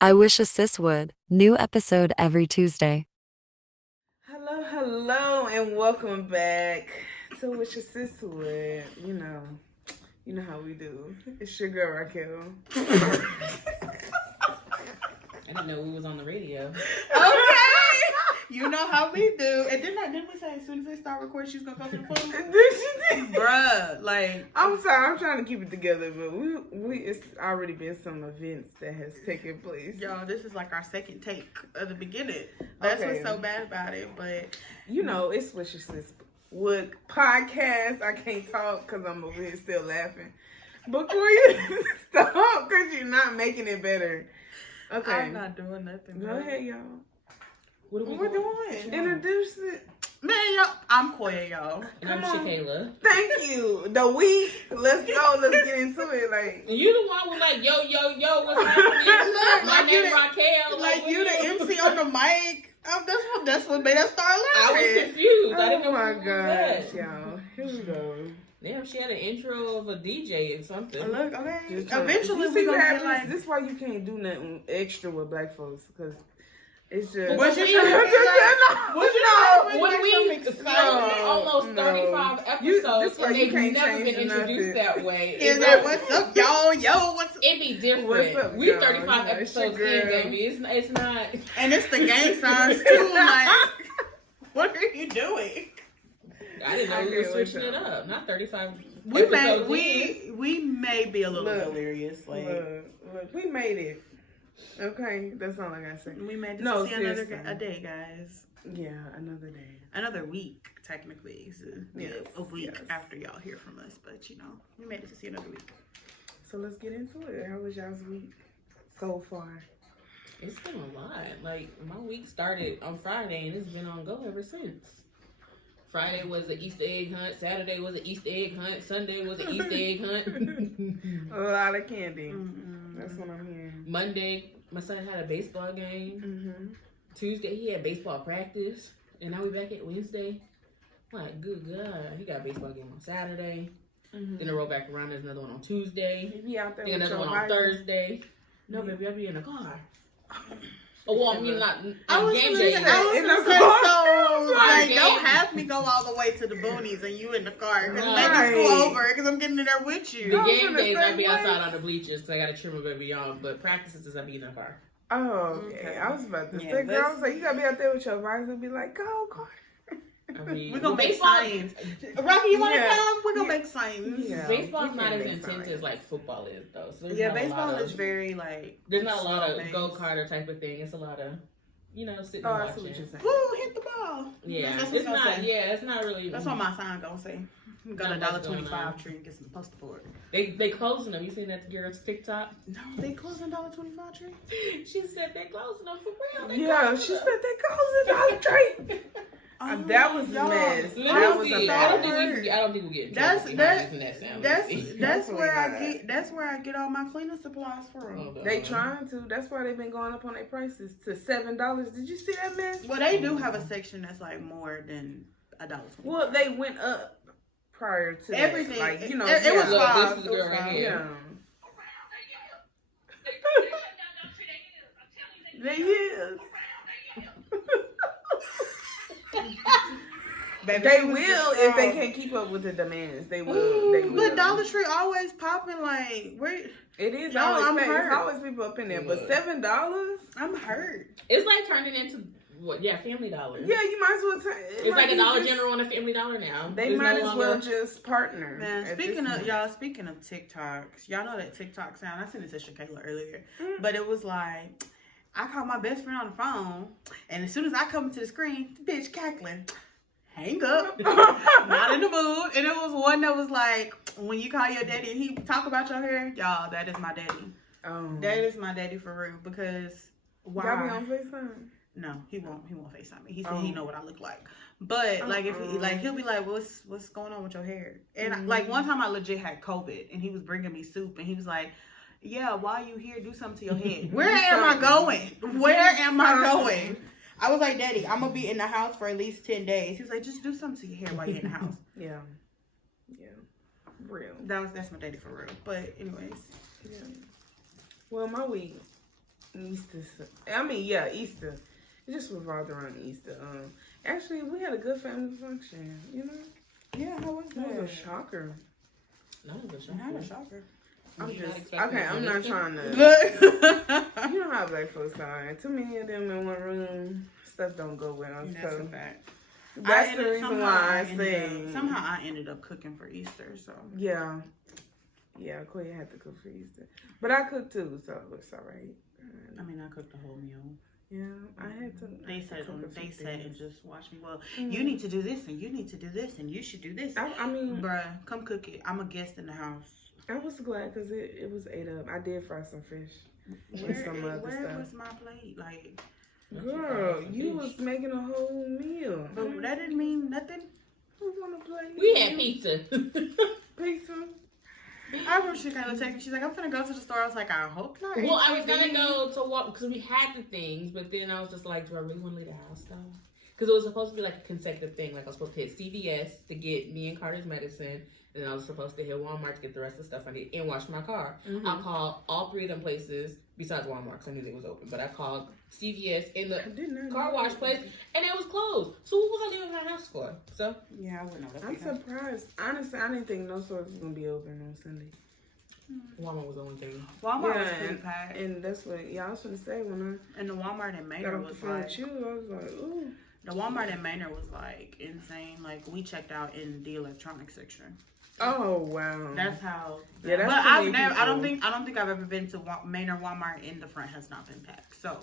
I wish a sis would. New episode every Tuesday. Hello, and welcome back to Wish Your Sis Would. You know how we do. It's your girl Raquel. I didn't know we was on the radio. Okay. You know how we do. And didn't we say as soon as they start recording, she's gonna go to the phone? Bruh, like I'm sorry, I'm trying to keep it together, but it's already been some events that has taken place. y'all, this is like our second take of the beginning. That's Okay. what's so bad about it. But It's Wish Your Sis Would podcast. I can't talk because I'm over here still laughing. But Coia, stop because you're not making it better. Okay. I'm not doing nothing. Go ahead, y'all. What are we We're doing? doing. Introduce it. Man, y'all, I'm Coia, y'all. And I'm Come on. Shakayla. Thank you. The week. Let's go. Let's get into it. Like, And you the one with like, yo, what's happening? My Like you name the- Raquel. Like what you the MC on the mic. That's what made us start I laughing. was confused. I didn't oh know my who was gosh, that. y'all. Here we go. Damn, she had an intro of a DJ or something. Look, okay. Just trying- Eventually You see we're what gonna get happens? like. This is why you can't do nothing extra with black folks, because it's just. What you we- trying to be What you know? When we No, almost no. 35 You- episodes, this why and you they've can't never change been introduced nothing. that way. Is that what's up, y'all? Yo, what's up? It be different. What's up, We y'all? 35 You know, it's your episodes in, girl. baby. It's not. And it's the gang signs too. Like, what are you doing? I didn't know I we get were what switching y'all- it up. Not 35 We may episodes in. we may be a little Look, delirious. Like Look, we made it. Okay, that's all I gotta say. we made it No, to see another seriously. a day, guys. Yeah, another day. Another week, technically. So, Yes, a week yes. after y'all hear from us, but we made it to see another week. So let's get into it. How was y'all's week so far? It's been a lot. Like, my week started on Friday, and it's been on go ever since. Friday was the Easter egg hunt. Saturday was the Easter egg hunt. Sunday was the Easter egg hunt. A lot of candy. Mm-mm. That's what I'm hearing. Monday, my son had a baseball game. Mm-hmm. Tuesday, he had baseball practice. And now we back at Wednesday. Like, good God. He got a baseball game on Saturday. Then I roll back around. There's another one on Tuesday. You be out there Then with another your one on wife. Thursday. No, baby, I'll be in the car. Oh, well, I mean, not I was game gonna day. say, In so the like, car. don't have me go all the way to the boonies and you in the car. Because Right. maybe school over because I'm getting in there with The you. Go game to the days, I be same outside place. on the bleachers because I got to trim a baby on. But practices, I be in the car. Oh, okay. Okay. I was about to Yeah, say, girl, I let's- was like, you gotta be out there with your wife and be like, go, Carter. I mean, We're gonna make baseball- signs. Rocky, you wanna Yeah. come? We're gonna Yeah. make signs. Yeah. Baseball's we not can as make intense signs. as like football is, though. So there's Yeah, not a baseball lot is of, very like. There's not a lot of slow-paced. go karter type of thing. It's a lot of, sitting Oh, and I see what watching. you're saying. Woo, hit the ball. Yeah, That's it's what I'm not. saying. Yeah, it's not really. That's what my sign gonna say. Go to Not much going on. $1.25 tree and get some poster board. They closing them. You seen that girl's TikTok? No, they closing $1.25 tree. She said they closing them for real. They Yeah, closing she them. said they closed the Dollar Tree. That was a y'all, mess. Let That me was see. a I bad don't think we can get in That's- trouble that- behind using that sound. That's Hopefully where not. that's where I get all my cleaning supplies from. They trying to. That's why they've been going up on their prices to $7. Did you see that mess? Well, they do have a section that's like more than $1.25. Well, they went up prior to that. Everything. Like, It yeah. was Look, five. this is It was girl right five. here. Yeah. They is. Baby, They it was will just if they wrong. can't keep up with the demands. They will. They will. But Dollar Tree always popping like where It is Y'all, always. I'm It's hurt. always people up in there. But Look. $7. I'm hurt. It's like turning into what? Yeah, Family Dollar. Yeah, you might as well. It's like a Dollar General and a Family Dollar now. They There's might no as well longer- just partner. Man, at speaking this of point. y'all, speaking of TikToks, y'all know that TikTok sound. I sent it to Shakayla earlier, Mm. but it was like I called my best friend on the phone, and as soon as I come to the screen, the bitch cackling. Hang up, not in the mood. And it was one that was like, when you call your daddy and he talk about your hair, y'all, that is my daddy. That is my daddy for real. Because why? Y'all be on FaceTime? No, he won't FaceTime me. He said he Oh. know what I look like. But like if he, like he'll be like, what's going on with your hair? And like one time I legit had COVID and he was bringing me soup and he was like, yeah, while you here, do something to your head. Where am I going? Where am I going? I was like, Daddy, I'm gonna be in the house for at least 10 days. He was like, just do something to your hair while you're in the house. Yeah. Yeah. Real. That's my daddy for real. But anyways, Yeah. Well, my week. Easter. I mean, yeah, Easter. It just revolved around Easter. Actually, we had a good family function. You know. Yeah, how was It that? was a shocker. Not a shocker. Not a shocker. I'm You're not just expecting okay. I'm not Melissa? trying to. Good. You know how black folks are. Too many of them in one room. Stuff don't go well. That's So a fact. that's the reason why I say. Somehow I ended up cooking for Easter, so. Yeah. Yeah, Coia had to cook for Easter. But I cooked too, so it's all right. I mean, I cooked the whole meal. Yeah, I had to. They said and things. just watch me. Well, you need to do this, and you need to do this, and you should do this. I mean, Bruh, come cook it. I'm a guest in the house. I was glad because it was ate up. I did fry some fish and some other Where stuff. was my plate? Like, Girl, you was making a whole meal. but that didn't mean nothing. Who want to play? We had pizza. Pizza. I remember Shakayla texting. She's like, I'm gonna go to the store. I was like, I hope not. Well, I was gonna go to walk because we had the things, but then I was just like, do I really want to leave the house though? Because it was supposed to be like a consecutive thing. Like I was supposed to hit CVS to get me and Carter's medicine, and then I was supposed to hit Walmart to get the rest of the stuff I need and wash my car. Mm-hmm. I called all three of them places besides Walmart because I knew they was open, but I called CVS in the car wash place, and it was closed. So what was I leaving my house for? So Yeah, I wouldn't know. I'm surprised. Honestly, I didn't think no stores was gonna be open on Sunday. Walmart was the only thing. Walmart was pretty packed. And that's what y'all was gonna say when And the Walmart in I got Manor off the was phone like, with you. I was like, ooh. the Walmart in Manor was like insane. Like we checked out in the electronics section. Oh wow. That's how. Yeah, that's but too I've many never. I don't people. think I've ever been to Manor Walmart in the front has not been packed. So.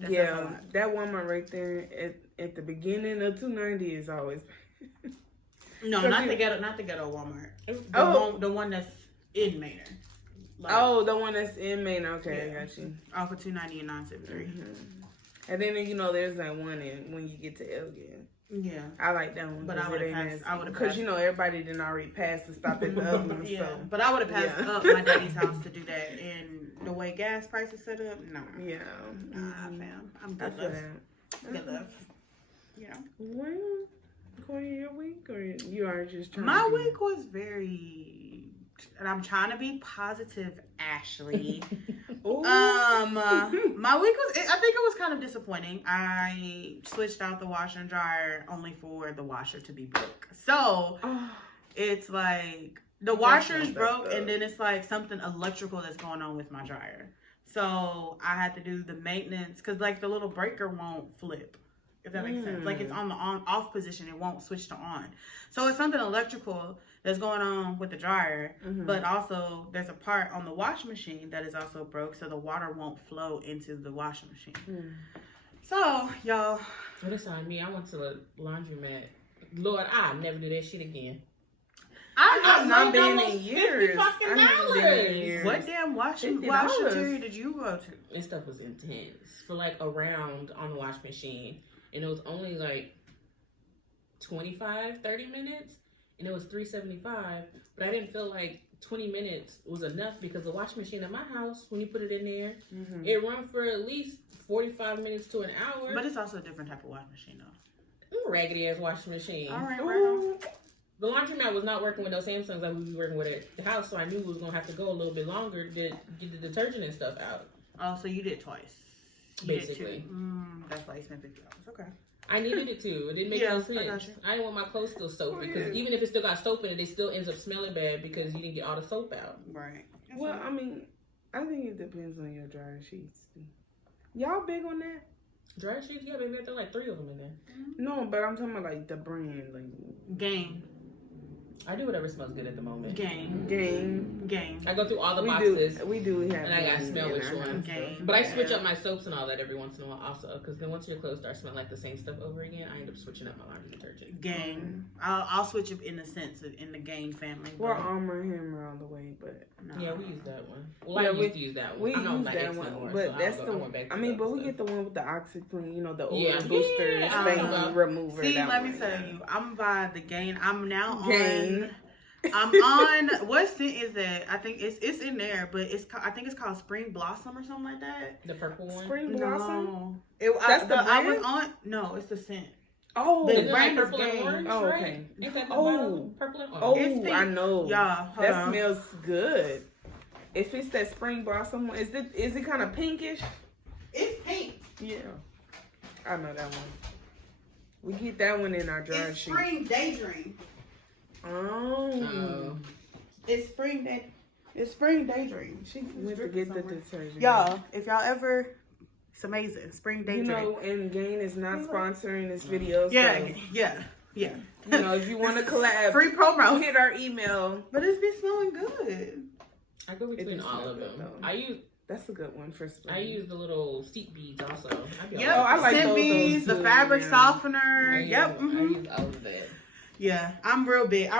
That's a Yeah, lot. that Walmart right there at the beginning of 290 is always. No, not the ghetto Walmart. The one that's in Manor. Like, The one that's in Maine. Okay, Yeah. I got you. off of 290 and 973. And then there's that one when you get to Elgin. Yeah. I like that one, But I would've passed- because everybody didn't already pass to stop at the other one. Yeah, So but I would have passed Yeah. up my daddy's house to do that. And the way gas prices set up, nah. yeah, Nah, fam. I'm I good feel love. that. Good love. You know. Well, Coia, your week, or you are just trying? My to be- week was very, and I'm trying to be positive, Ashley. Ooh. My week was, I think it was kind of disappointing. I switched out the washer and dryer only for the washer to be broke. So Oh, it's like the That's washer is not broke, that and then it's like something electrical that's going on with my dryer. So I had to do the maintenance because like the little breaker won't flip. If that makes sense. Like it's on the off position, it won't switch to on. So it's something electrical that's going on with the dryer, but also there's a part on the washing machine that is also broke, so the water won't flow into the washing machine. So y'all, What is on me? I went to the laundromat. Lord, I never do that shit again. I've not been in almost years. $50 I haven't been in years. what damn washing $50. washeteria did you go to? This stuff was intense for like a round on the wash machine, and it was only like 25-30 minutes, and it was $3.75. But I didn't feel like 20 minutes was enough because the washing machine at my house, when you put it in there, it run for at least 45 minutes to an hour. But it's also a different type of washing machine though. Raggedy ass washing machine. All right, Ooh. The laundromat was not working with those Samsungs that we be working with at the house, so I knew we was gonna have to go a little bit longer to get the detergent and stuff out. Oh, so you did twice. You did Basically. two. That's why you spent $50. Okay. I needed it to. It didn't make Yeah, no I got sense. you. I didn't want my clothes still soapy because even if it still got soap in it, it still ends up smelling bad because you didn't get all the soap out. Right. Well, I mean, I think it depends on your dryer sheets. Y'all big on that? Dry sheets, yeah, baby, there are like 3 of them in there. No, but I'm talking about like the brand, like Game. I do whatever smells good at the moment. Game. I go through all the We boxes. do have, And I gotta Game smell in which our one. house, Game. so. But I switch up my soaps and all that every once in a while also because then once your clothes start smelling like the same stuff over again, I end up switching up my laundry detergent. Game. I'll switch it in the sense of in the Game family. We're but Armor Hammer all the way, but no. Yeah, we use that one. Well, Yeah, I we- used to use that one. we I'm not use my that ex one. anymore, But so that's I the went back to I mean, the but other we stuff. get the one with the OxyClean, the odor Yeah. booster Yeah. stain remover. See, that let me one, tell yeah. you, I'm by the Game. I'm now Game. I'm on. What scent is that? I think it's in there, but I think it's called Spring Blossom or something like that. The purple one. Spring Blossom. No, That's the I was brand? on. No, it's the scent. Oh, The Isn't it like brand is purple and Game. orange, Oh, right? okay. Ain't that the Oh. bottle? Purple and oh, orange. It's the- I know. Yeah, hold That on. smells good. If it's that Spring Blossom one, is it kind of pinkish? Yeah. I know that one. We get that one in our dryer It's sheet. Spring Daydream. Oh. It's Spring Day. It's Spring Daydream. She Went to get the detergent. Y'all, if y'all ever, it's amazing. Spring Daydream. You know, and Gain is not sponsoring this video. Yeah, So, yeah. you know, if you want to collab, free promo. hit our email. But it's been smelling good. I go between just all smells of good, them. though. That's a good one for spring. I use the little seat beads also. Yep, I like scent those beads, the too, fabric yeah. softener. I Yep. use all of that. Yeah, I'm real big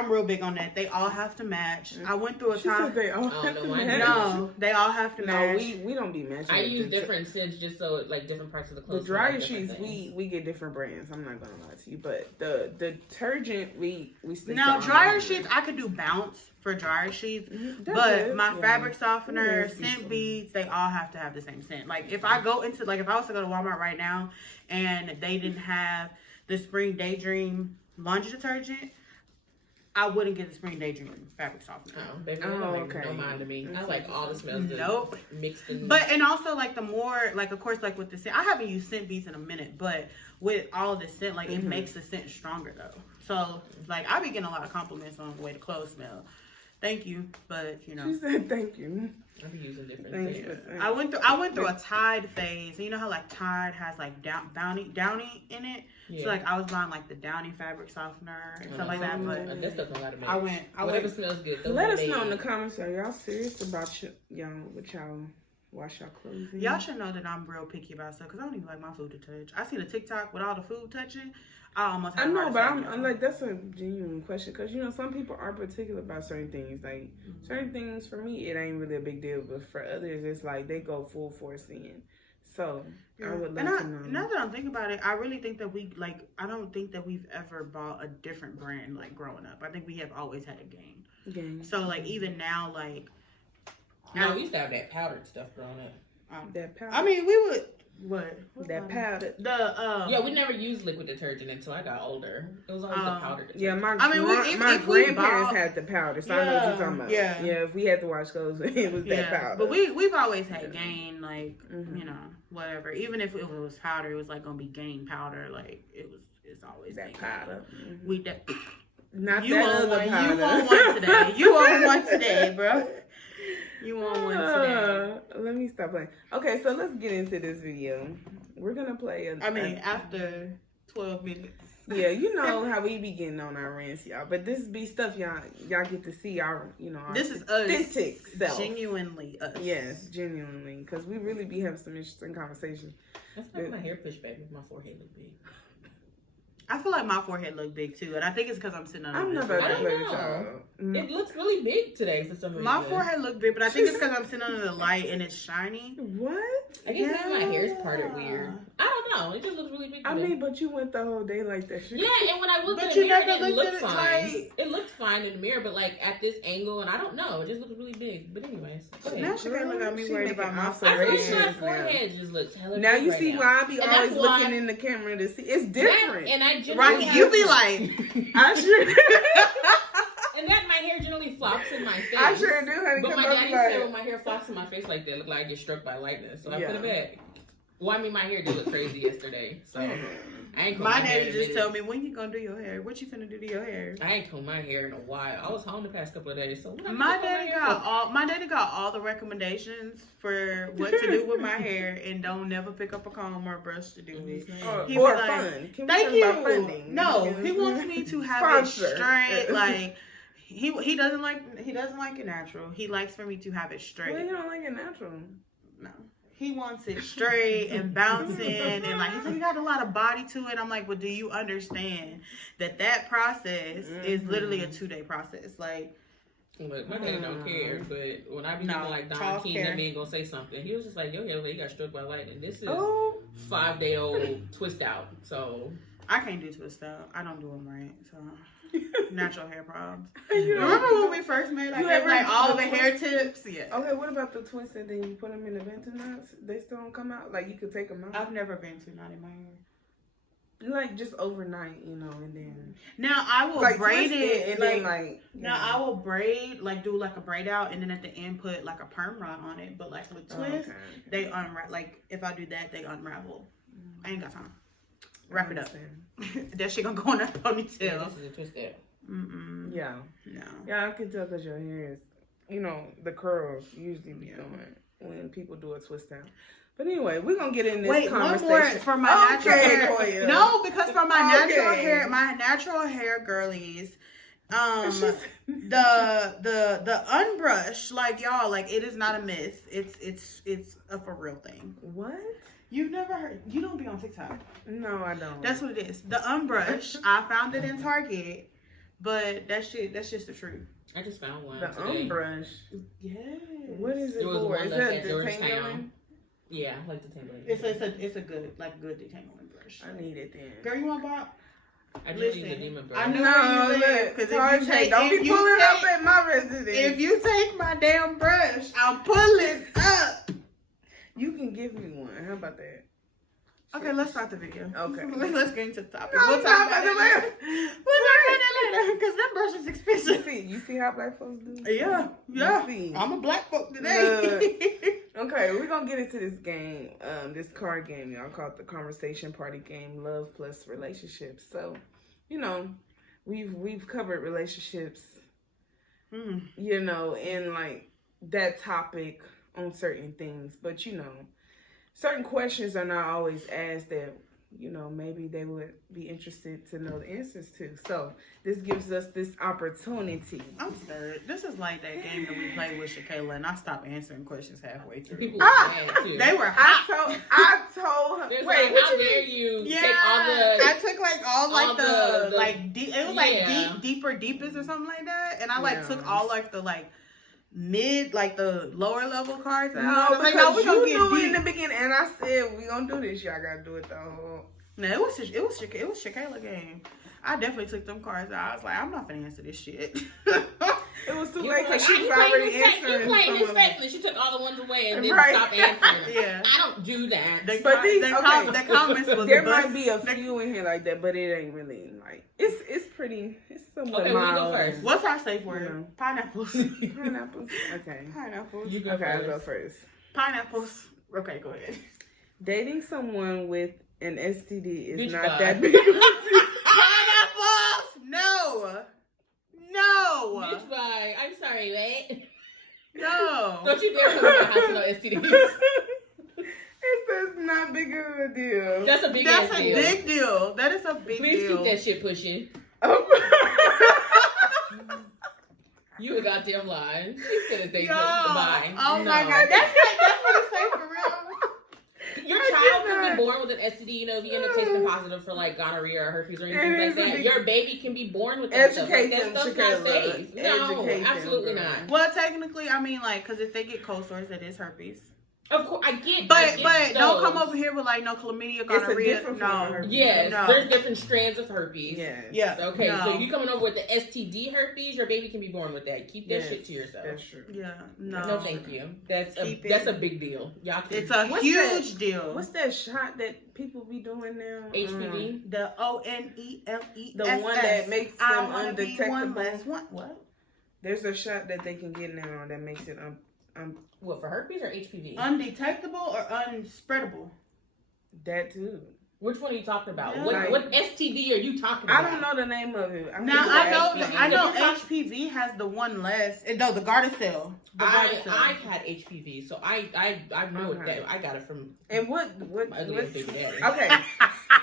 on that. They all have to match. I went through a She said time. they all Oh, have no, to mine match. No, they all have to No, match. we don't be matching. I with use the- different scents just so like different parts of the The clothes. dryer smell different sheets, things. we get different brands. I'm not gonna lie to you, but the detergent we stick Now, to dryer our- sheets, I could do bounce for dryer sheets, That's but good. my Yeah. fabric softener, That's scent decent. beads, they all have to have the same scent. Like if I go into, like if I was to go to Walmart right now and they didn't have the Spring Daydream laundry detergent, I wouldn't get the Spring Daydream fabric softener. Oh, baby, Oh, that don't make okay. no mind to me. I That's like all the smells that Nope. mixed in. But and also like the more like of course like with the scent, I haven't used scent beads in a minute, but with all the scent like it makes the scent stronger though. So like I be getting a lot of compliments on the way the clothes smell. Thank you, but you know. She said thank you. I be using different Thanks scents. for- I went through a Tide phase. And you know how like Tide has like Downy in it. Yeah. So like I was buying like the Downy fabric softener and stuff like that. But That stuff don't gotta make. I went. Whatever smells good. those Let are us know in the made. comments. Are y'all serious about y'all what y'all wash y'all clothes in? Y'all should know that I'm real picky about stuff because I don't even like my food to touch. I seen a TikTok with all the food touching. I almost. I had a know, heart but attack, I'm y'all. like that's a genuine question because you know some people are particular about certain things. Like certain things for me, it ain't really a big deal, but for others, it's like they go full force in. So I would like to know. Now that I'm thinking about it, I really think that I don't think that we've ever bought a different brand like growing up. I think we have always had a Gain. Gang. So like even now, like No, we used to have that powdered stuff growing up. That powder. I mean, we would what that powder. the Yeah, we never used liquid detergent until I got older. It was always the powder detergent. Yeah, my I mean, my if we grandparents bought- had the powder, so I know what you're talking about. Yeah. Yeah, if we had to wash clothes, it was that powder. But we've always had Gain, like Mhm. you know, whatever. Even if it was powder, it was like gonna be Gain powder. Like it's always that been powder. Gain. Mhm. We Not you that want other one? powder. You want one today? You want one today, bro? You want one today? Let me stop playing. Okay, so let's get into this video. We're gonna play. After 12 minutes. Yeah, you know how we be getting on our rants, y'all. But this be stuff y'all get to see our, our This is us. authentic self. Genuinely us. Yes, genuinely, because we really be having some interesting conversations. That's why my hair pushed back with my forehead look big. I feel like my forehead look big too, and I think it's because I'm sitting on. I'm this not about I to don't play with know. y'all. It looks really big today for some reason. My forehead look big, but I think it's because I'm sitting under the light and it's shiny. What? I guess maybe my hair's parted weird. I don't know. It just looks really big. I today. mean, but you went the whole day like that. Yeah, and when I looked But in the you mirror, never it looked looked at it fine. like- It looked fine in the mirror, but like at this angle, and I don't know, it just looks really big. But anyways, Now Shakayla got me She worried making about my I feel like observations my forehead. forehead just looks hella Now big you right see now. why I be And always that's why- looking in the camera to see. It's That- different. and I generally Right, have- you be like, I sure, and that my hair generally flops in my face. I sure do, honey. But Cause my I daddy be said when like, my hair flops in my face like that, look like I get struck by lightning. So I Yeah. put it back. Well, I mean, my hair did look crazy yesterday. So I ain't combed my hair daddy in a just minute. told me, when you gonna do your hair? What you finna do to your hair? I ain't combed my hair in a while. I was home the past couple of days, so what I My need to comb daddy hair got for? my daddy got all the recommendations for what to do with my hair, and don't never pick up a comb or a brush to do it. He or was like, fun. Can we Thank talk you. about funding? No, he wants me to have Sponsor. it straight. Like he doesn't like it natural. He likes for me to have it straight. Well, you don't like it natural. No. He wants it straight and bouncing, and like he said, you got a lot of body to it. I'm like, well, do you understand that process is literally a 2-day process? Like, But my daddy don't care. But when I be No, looking like Don Charles King, care. that man gonna say something. He was just like, yo, he got struck by lightning. This is Oh, 5-day-old twist out. So I can't do twist out. I don't do them right. So natural hair problems. you know, Remember when we first met? I You had ever like do all the the hair tips. Yeah. okay, what about the twist and then you put them in the bento knots? They still don't come out? Like you could take them out? I've never been to not in my hair. Like just overnight, and then Now I will like braid twist it and like. then Now I will braid, like do like a braid out, and then at the end put like a perm rod on it. But like with twists, they unravel. Like if I do that, they unravel. I ain't got time. Wrap it up. That shit gonna go in that ponytail. Yeah, this is a twist there. Yeah. No. Yeah, I can tell because your hair is, the curls usually be doing when people do a twist out. But anyway, we're gonna get in this conversation. One more for my natural hair. Coia. No, because for my natural hair girlies, the unbrush, like y'all, like it is not a myth. It's a for real thing. What? You've never heard? You don't be on TikTok. No, I don't. That's what it is. The unbrush. I found it in Target, but that's just the truth. I just found one. The today. unbrush. Yes. What is it There was for? one Is that's that at Georgetown. detangling? Yeah, I like the tangling. It's a good detangling brush. I need it then. Girl, you want Bob? I do Listen, use a demon brush. I know No, where you live, look, 'cause don't be pulling up at my residence. If you take my damn brush, I'll pull it up. You can give me one. How about that? Okay, let's start the video. Okay. Let's get into the topic. No, We'll talk about it later. We'll talk about that later, because that brush is expensive. You see how black folks do? Yeah. You see. I'm a black folk today. Okay, we're gonna get into this game, this card game, y'all, called the conversation party game, Love Plus Relationships. So, we've covered relationships, and like that topic on certain things, but certain questions are not always asked that, maybe they would be interested to know the answers to. So this gives us this opportunity. I'm scared. This is like that game that we played with Shakayla, and I stopped answering questions halfway through. People were mad too. They were hot. I told her. There's Wait, like, what how you dare mean? you Yeah, take all the... I took like all like the like deep. It was like Yeah. deepest or something like that, and I like took all like the like mid, like the lower level cards out. No, I was because like, no, we you gonna knew get in the deep. beginning, and I said we gonna do this. Y'all gotta do it though. No, it was Shakayla game. I definitely took them cards out. I was like, I'm not gonna answer this shit. It was too You late were because like, she was "You playing already this answering. You playing some this of them. respectfully. She took all the ones away and then Right. stopped answering. Yeah. I don't do that. The comments was There might be a few in here like that, but it ain't really like it's pretty. It's somewhat Okay, we mild. go first. What's our safe word? Pineapples. Pineapples. Okay. Pineapples. You go Okay, I'll first. go first. Pineapples. Okay, go ahead. Dating someone with an STD is Bitch not bye. that big. Pineapples! No! No! Bitch, bye. I'm sorry, what? No! Don't you dare tell me about how to know STDs. It says not big of a deal. That's a big That's ass a deal. big deal. That is a big Please deal. keep that shit pushing. You a goddamn lie. She said a thing. Yo, Bye. oh No. my god, that's what it say for real. Your I child did can not. be born with an STD, if you end up testing positive for like gonorrhea or herpes or anything It like is a that. big- Your baby can be born with that stuff. Like, that Educate them, stuff's not Shakayla. safe. No, Educate them, absolutely girl. not. Well, technically, I mean, like, because if they get cold sores, that is herpes. Of course, I get. But don't those. come over here with like no chlamydia, It's a gonorrhea. different form of No. herpes. Yes, No. there's different strands of herpes. Yes. Yeah. Okay, No. so you coming over with the STD herpes, your baby can be born with that. Keep that Yes, shit to yourself. That's true. Yeah. No. No, thank you. That's Keep a it. big deal. Y'all can. It's a What's huge deal. What's that shot that people be doing now? HPV. The ONELESS. The one that makes I them wanna be one undetectable. less one. What? There's a shot that they can get now that makes it What, for herpes or HPV? Undetectable or unspreadable? that too. Which one are you talking about? Yeah. What STD are you talking I about? don't know the name of it. Now I know HPV. I know If you're HPV has the one less. No, the Gardasil. The Gardasil. I've had HPV, so I know Okay. that I got it from And what my ugly ass baby daddy. okay.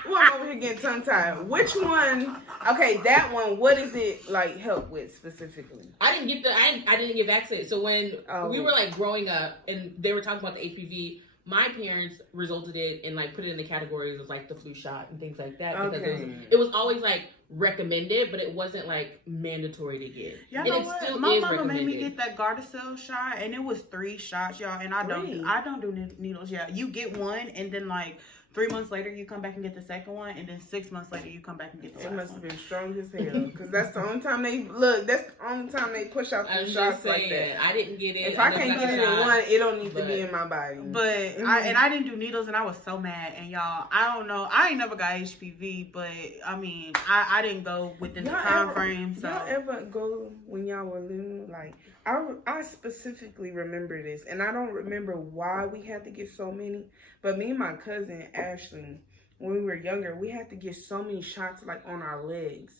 Well, I'm over here getting tongue tied. Which one? Okay, that one. What does it like help with specifically? I didn't get I didn't get vaccinated. So when Oh. we were like growing up and they were talking about the HPV, my parents resulted it and like put it in the categories of like the flu shot and things like that because Okay. it was always like recommended, but it wasn't like mandatory to get. Y'all And know it what? still My is mama made me recommended. get that Gardasil shot, and it was 3 shots, y'all. And I don't do needles. Yeah, you get one, and then like 3 months later, you come back and get the second one, and then 6 months later, you come back and get the It last must one. have been strong as hell, because that's the only time they look. That's the only time they push out I the was shots just like saying, that. I didn't get it. If I can't get it in one, it don't need to be but- in my body. But I didn't do needles, and I was so mad. And y'all, I don't know. I ain't never got HPV, but I mean, I didn't go within the time frame. So y'all ever go when y'all were little? Like I specifically remember this, and I don't remember why we had to get so many. But me and my cousin Ashley, when we were younger, we had to get so many shots like on our legs.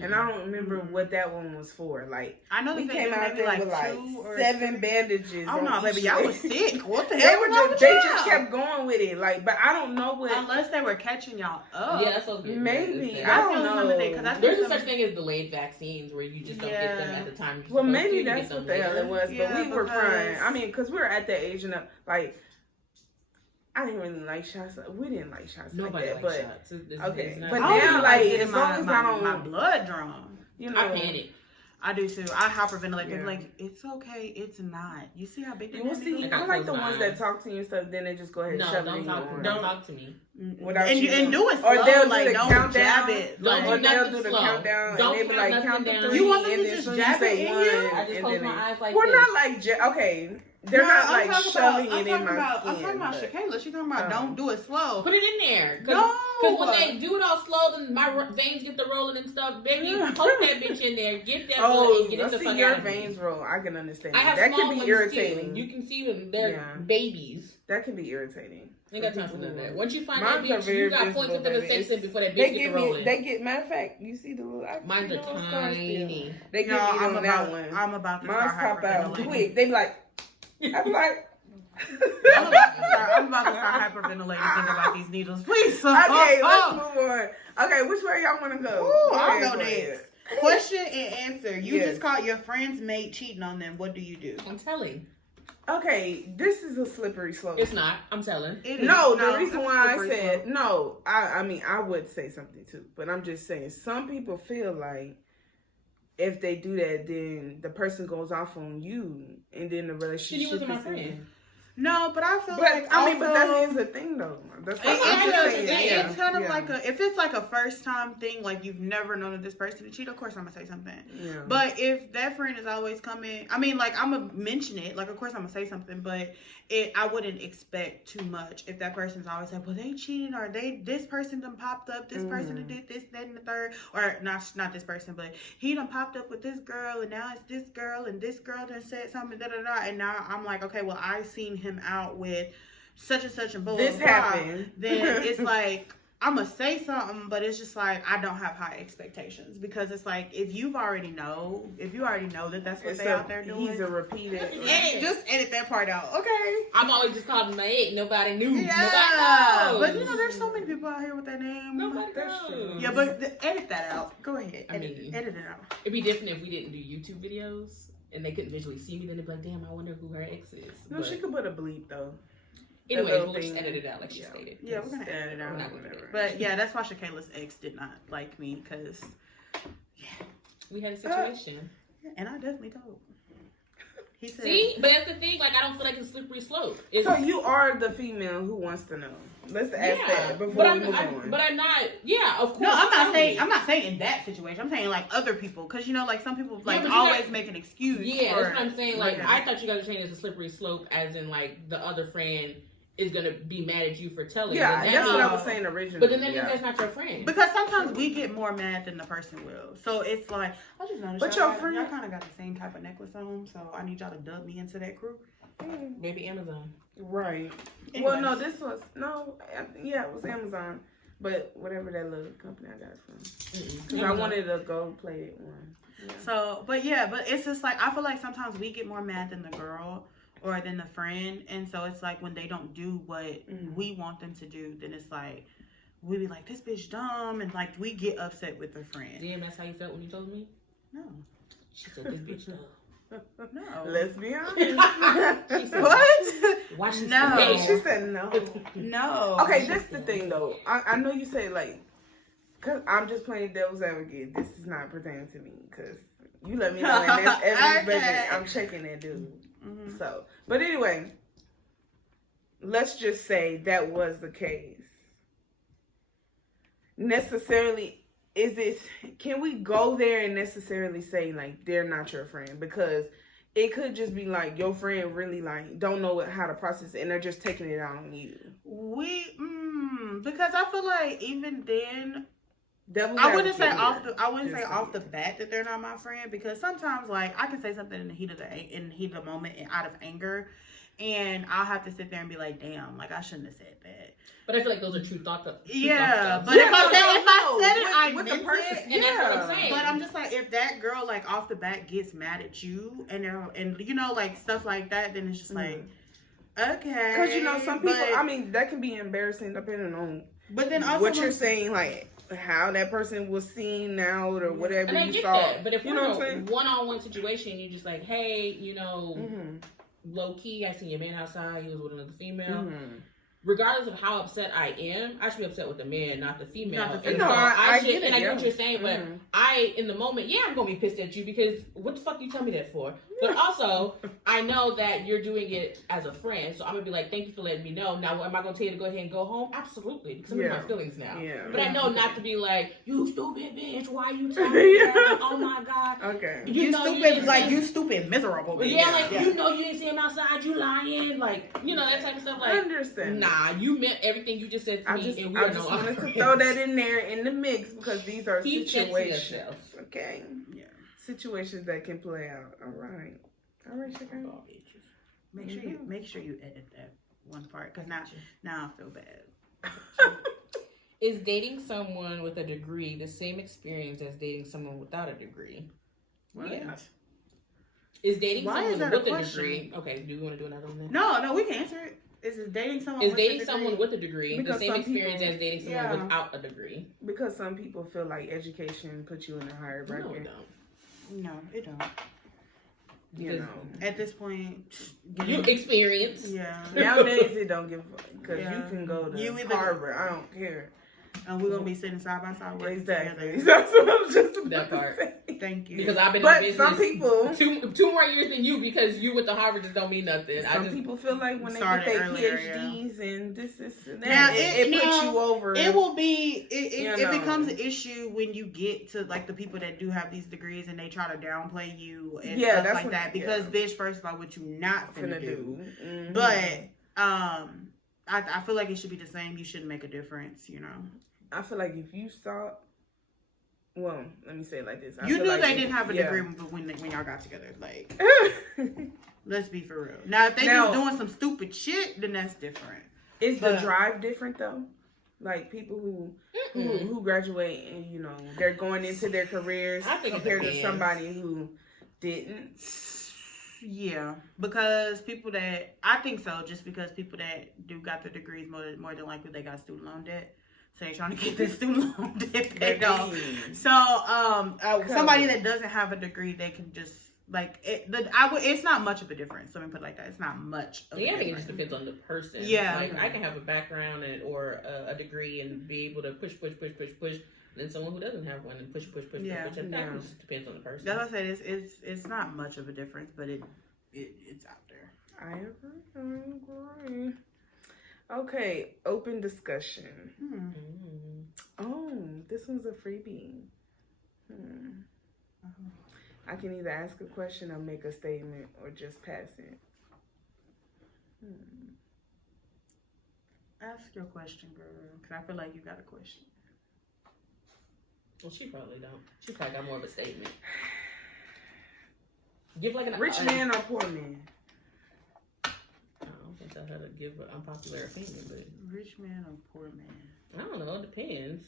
And I don't remember what that one was for. Like, I know we that came out maybe there with 2 or 7 3. bandages. Oh no, on baby, each y'all leg. was sick. What the They hell? were was wrong just, with they y'all? just kept going with it. Like, but I don't know what. Unless they were catching y'all up. Yeah, that's okay. Maybe. I I don't don't know. know. There's a such thing as delayed vaccines where you just don't get them at the time. You're Well, supposed maybe to. You that's get what them the hell later. it was. Yeah, but we were because- crying. I mean, because we were at that age and like, I didn't really like shots. We didn't like shots Nobody like that. likes but shots. It's okay, not- but I don't now, even like, getting as long as I don't, my blood drawn. you know, I panic. I do too. I hyperventilate. Yeah. They're like, it's okay. It's not. You see how big you will see. I I like the close my ones eyes. that talk to you and stuff. Then they just go ahead and No, shove it don't in talk. your arm. Don't talk to me. Without and you and do it slow. Or they'll do like the don't countdown. jab it. Don't Like, do Or they'll nothing do the slow. countdown Don't and they be have like, count nothing to down. 3. You want them and to then just soon as jab you it say in 1, you? I just and close then my they- eyes like Well, this. not like okay. They're not like shoving it in my I'm skin. talking about but- Shakayla. She's talking about don't do it slow. Put it in there. No. Because when they do it all slow, then my veins get the rolling and stuff. Baby, you poke that bitch in there, get that blood, Oh, and get it the see fuck your out of me. veins roll. I can understand. I have That small can be ones irritating. too. You can see them. They're Yeah. babies. That can be irritating. Ain't got time for none of that. Once you find Mines that are bitch, very you got visible, points within a baby. section before that They bitch get give the me. rolling. They get. Matter of fact, you see the little. I Mines see are the little scars still. tiny. They give me I'm on that about. one. I'm about to Mines start pop out hyperventilating. quick. They be like. I be like. I'm about to start hyperventilating. Think about these needles, please. Okay, let's move on. Okay, which way y'all want to go? Ooh, I'll ahead, go ahead. next. Question and answer. You Yes. just caught your friend's mate cheating on them. What do you do? I'm telling. Okay, this is a slippery slope. It's not. I'm telling. It is. No, the reason it's why I slippery said slope. no, I mean I would say something too, but I'm just saying some people feel like if they do that, then the person goes off on you, and then the relationship. wasn't my is friend. ending. No, but I feel But like I mean, but that also- is a thing though. That's It- what I'm just saying. it's kind of yeah. like if it's like a first time thing, like you've never known of this person to cheat, of course I'm gonna say something. Yeah. But if that friend is always coming, I mean, like I'm gonna mention it, like of course I'm gonna say something, but I wouldn't expect too much if that person's always like, well, they cheated, or this person done popped up, this person done did this, that, and the third, or not this person, but he done popped up with this girl, and now it's this girl, and this girl done said something, da da da, and now I'm like, okay, well I seen him out with such and such and blah, This blah, blah. happened. Then it's like I'm gonna say something, but it's just like I don't have high expectations, because it's like if you already know that that's what It's they out there doing. He's a repeated. Just edit that part out, okay? I'm always just calling my egg. Nobody knew. Yeah, Nobody but knows. there's so many people out here with that name. Nobody That's true. knows. Yeah, but edit that out. Go ahead, I edit, mean- edit it out. It'd be different if we didn't do YouTube videos and they couldn't visually see me. Then they'd be like, "Damn, I wonder who her ex is." No, But she could put a bleep though. anyways, little we'll just thing. edit it out like she stated. Yeah, we're gonna edit it We're out. not gonna do it. But yeah, that's why Shakayla's ex did not like me, because We had a situation. and I definitely told. He said, See, but that's the thing. Like, I don't feel like it's slippery slope. It's, So you are the female who wants to know. Let's ask that before but we move I'm, on. but I'm not. Yeah, of course. No, I'm not saying totally. I'm not saying in that situation. I'm saying like other people, because you know, like some people like but you always got- make an excuse. Yeah, for, that's what I'm saying. Like, Okay. I thought you guys were saying it's a slippery slope, as in like the other friend is gonna be mad at you for telling. yeah, But that's what I means- was saying originally. But then that means yeah. that's not your friend. Because sometimes we get more mad than the person will. So it's like, I just noticed But y'all, your friend- y'all kind of got the same type of necklace on, so I need y'all to dub me into that crew. Maybe Amazon. Right. Anyways. Well, no, this was yeah, it was Amazon, but whatever that little company I got it from. Because I wanted a gold-plated one. Yeah. So, but it's just like, I feel like sometimes we get more mad than the girl or than the friend. And so it's like when they don't do what we want them to do, then it's like, we be like, this bitch dumb. And like, we get upset with the friend. Damn, that's how you felt when you told me? No. She said, this bitch dumb. No. Let's be honest. She said, What? Why she No. said, She said no. No. Okay, that's the thing though. I know you say like Cause I'm just playing devil's advocate. This is not pertaining to me. Cause you let me know, and that's evidence Okay. I'm checking that dude. So, but anyway, let's just say that was the case. Necessarily, can we go there and necessarily say like they're not your friend? Because it could just be like your friend really like don't know how to process it and they're just taking it out on you. Because I feel like even then, Devil's I wouldn't say advocate here. off the bat that they're not my friend, because sometimes like I can say something in the heat of the moment and out of anger, and I'll have to sit there and be like, damn, like I shouldn't have said that. But I feel like those are true thoughts. But Yeah, if I said it, I with meant the person, it. and that's what I'm saying. But I'm just like, if that girl like off the bat gets mad at you and you know like stuff like that, then it's just like, okay. Because you know some people, I mean, that can be embarrassing depending on. But then also what you're saying, like how that person was seen out or whatever and I you get saw. that. But if you we're know in a one-on-one situation, you're just like, hey, you know, low key, I seen your man outside. He was with another female. Regardless of how upset I am, I should be upset with the man, not the female. Not the And female. so I get it, and I get yeah. what you're saying, but I, in the moment, yeah, I'm gonna be pissed at you because what the fuck you tell me that for? But also, I know that you're doing it as a friend, so I'm gonna be like, thank you for letting me know. Now, am I gonna tell you to go ahead and go home? Absolutely, because I'm in my feelings now. Yeah. But I know not to be like, you stupid bitch, why you telling me that? Oh my god. Okay. you know stupid, you like you stupid, miserable. Bitch. Yeah, like you know you didn't see him outside, you lying, like you know that type of stuff. Like, I understand. nah, you meant everything you just said to me, and we I are just no wanted longer to throw friends. that in there in the mix because these are Keep that to situations. yourself. Okay. Yeah. Situations that can play out. All right, Shakayla. Make sure you edit that one part, because now I feel bad. Is dating someone with a degree the same experience as dating someone without a degree? What? Yeah. Is dating Why is someone that a with a question? degree? Okay, do you want to do another one? No, we can answer it. Is it dating someone? Is with dating a degree? someone with a degree Because the same some experience people- as dating someone Yeah. without a degree? Because some people feel like education puts you in a higher bracket. No, it don't. No, it don't. You Because know. At this point, you experience. yeah. Nowadays it don't give a fuck because Yeah. you can go to You either- Harvard. I don't care. And we're gonna be sitting side by side working Exactly. together. That's what I was just about That to part. say. Thank you. Because I've been in But business some people, two more years than you because you with the Harvard just don't mean nothing. some people feel like when they get started their earlier, PhDs and this and that, Now, it puts you over. It will be. It You know. becomes an issue when you get to like the people that do have these degrees and they try to downplay you and Yeah, stuff that's like what- that. Because bitch, first of all, what you not finna do. Mhm. But I feel like it should be the same. You shouldn't make a difference. You know. I feel like if you saw, well, let me say it like this: I You feel knew like they if- didn't have a yeah. degree when y'all got together. Like, let's be for real. Now, if they Now- just doing some stupid shit, then that's different. Is the But- drive different though? Like people who graduate and you know they're going into their careers I think it compared to depends. somebody who didn't. Yeah, because people that I think so, just because people that do got their degrees more than likely they got student loan debt, so they're trying to get their student loan debt paid off. So somebody that doesn't have a degree, they can just like it. It's not much of a difference. Let me put it like that. It's not much. Of Yeah, a I think it difference. just depends on the person. Yeah. Like, I can have a background or a degree and be able to push. Then someone who doesn't have one and push. Yeah. I think Yeah. it just depends on the person. That's what I said. It's not much of a difference, but it's out there. I agree. Okay, open discussion. Oh, this one's a freebie. I can either ask a question or make a statement or just pass it. Ask your question, girl, because I feel like you got a question. Well, she probably don't. She probably got more of a statement. Give like an Rich man or poor man? I don't think tell her to give an unpopular opinion, but Rich man or poor man? I don't know. It depends.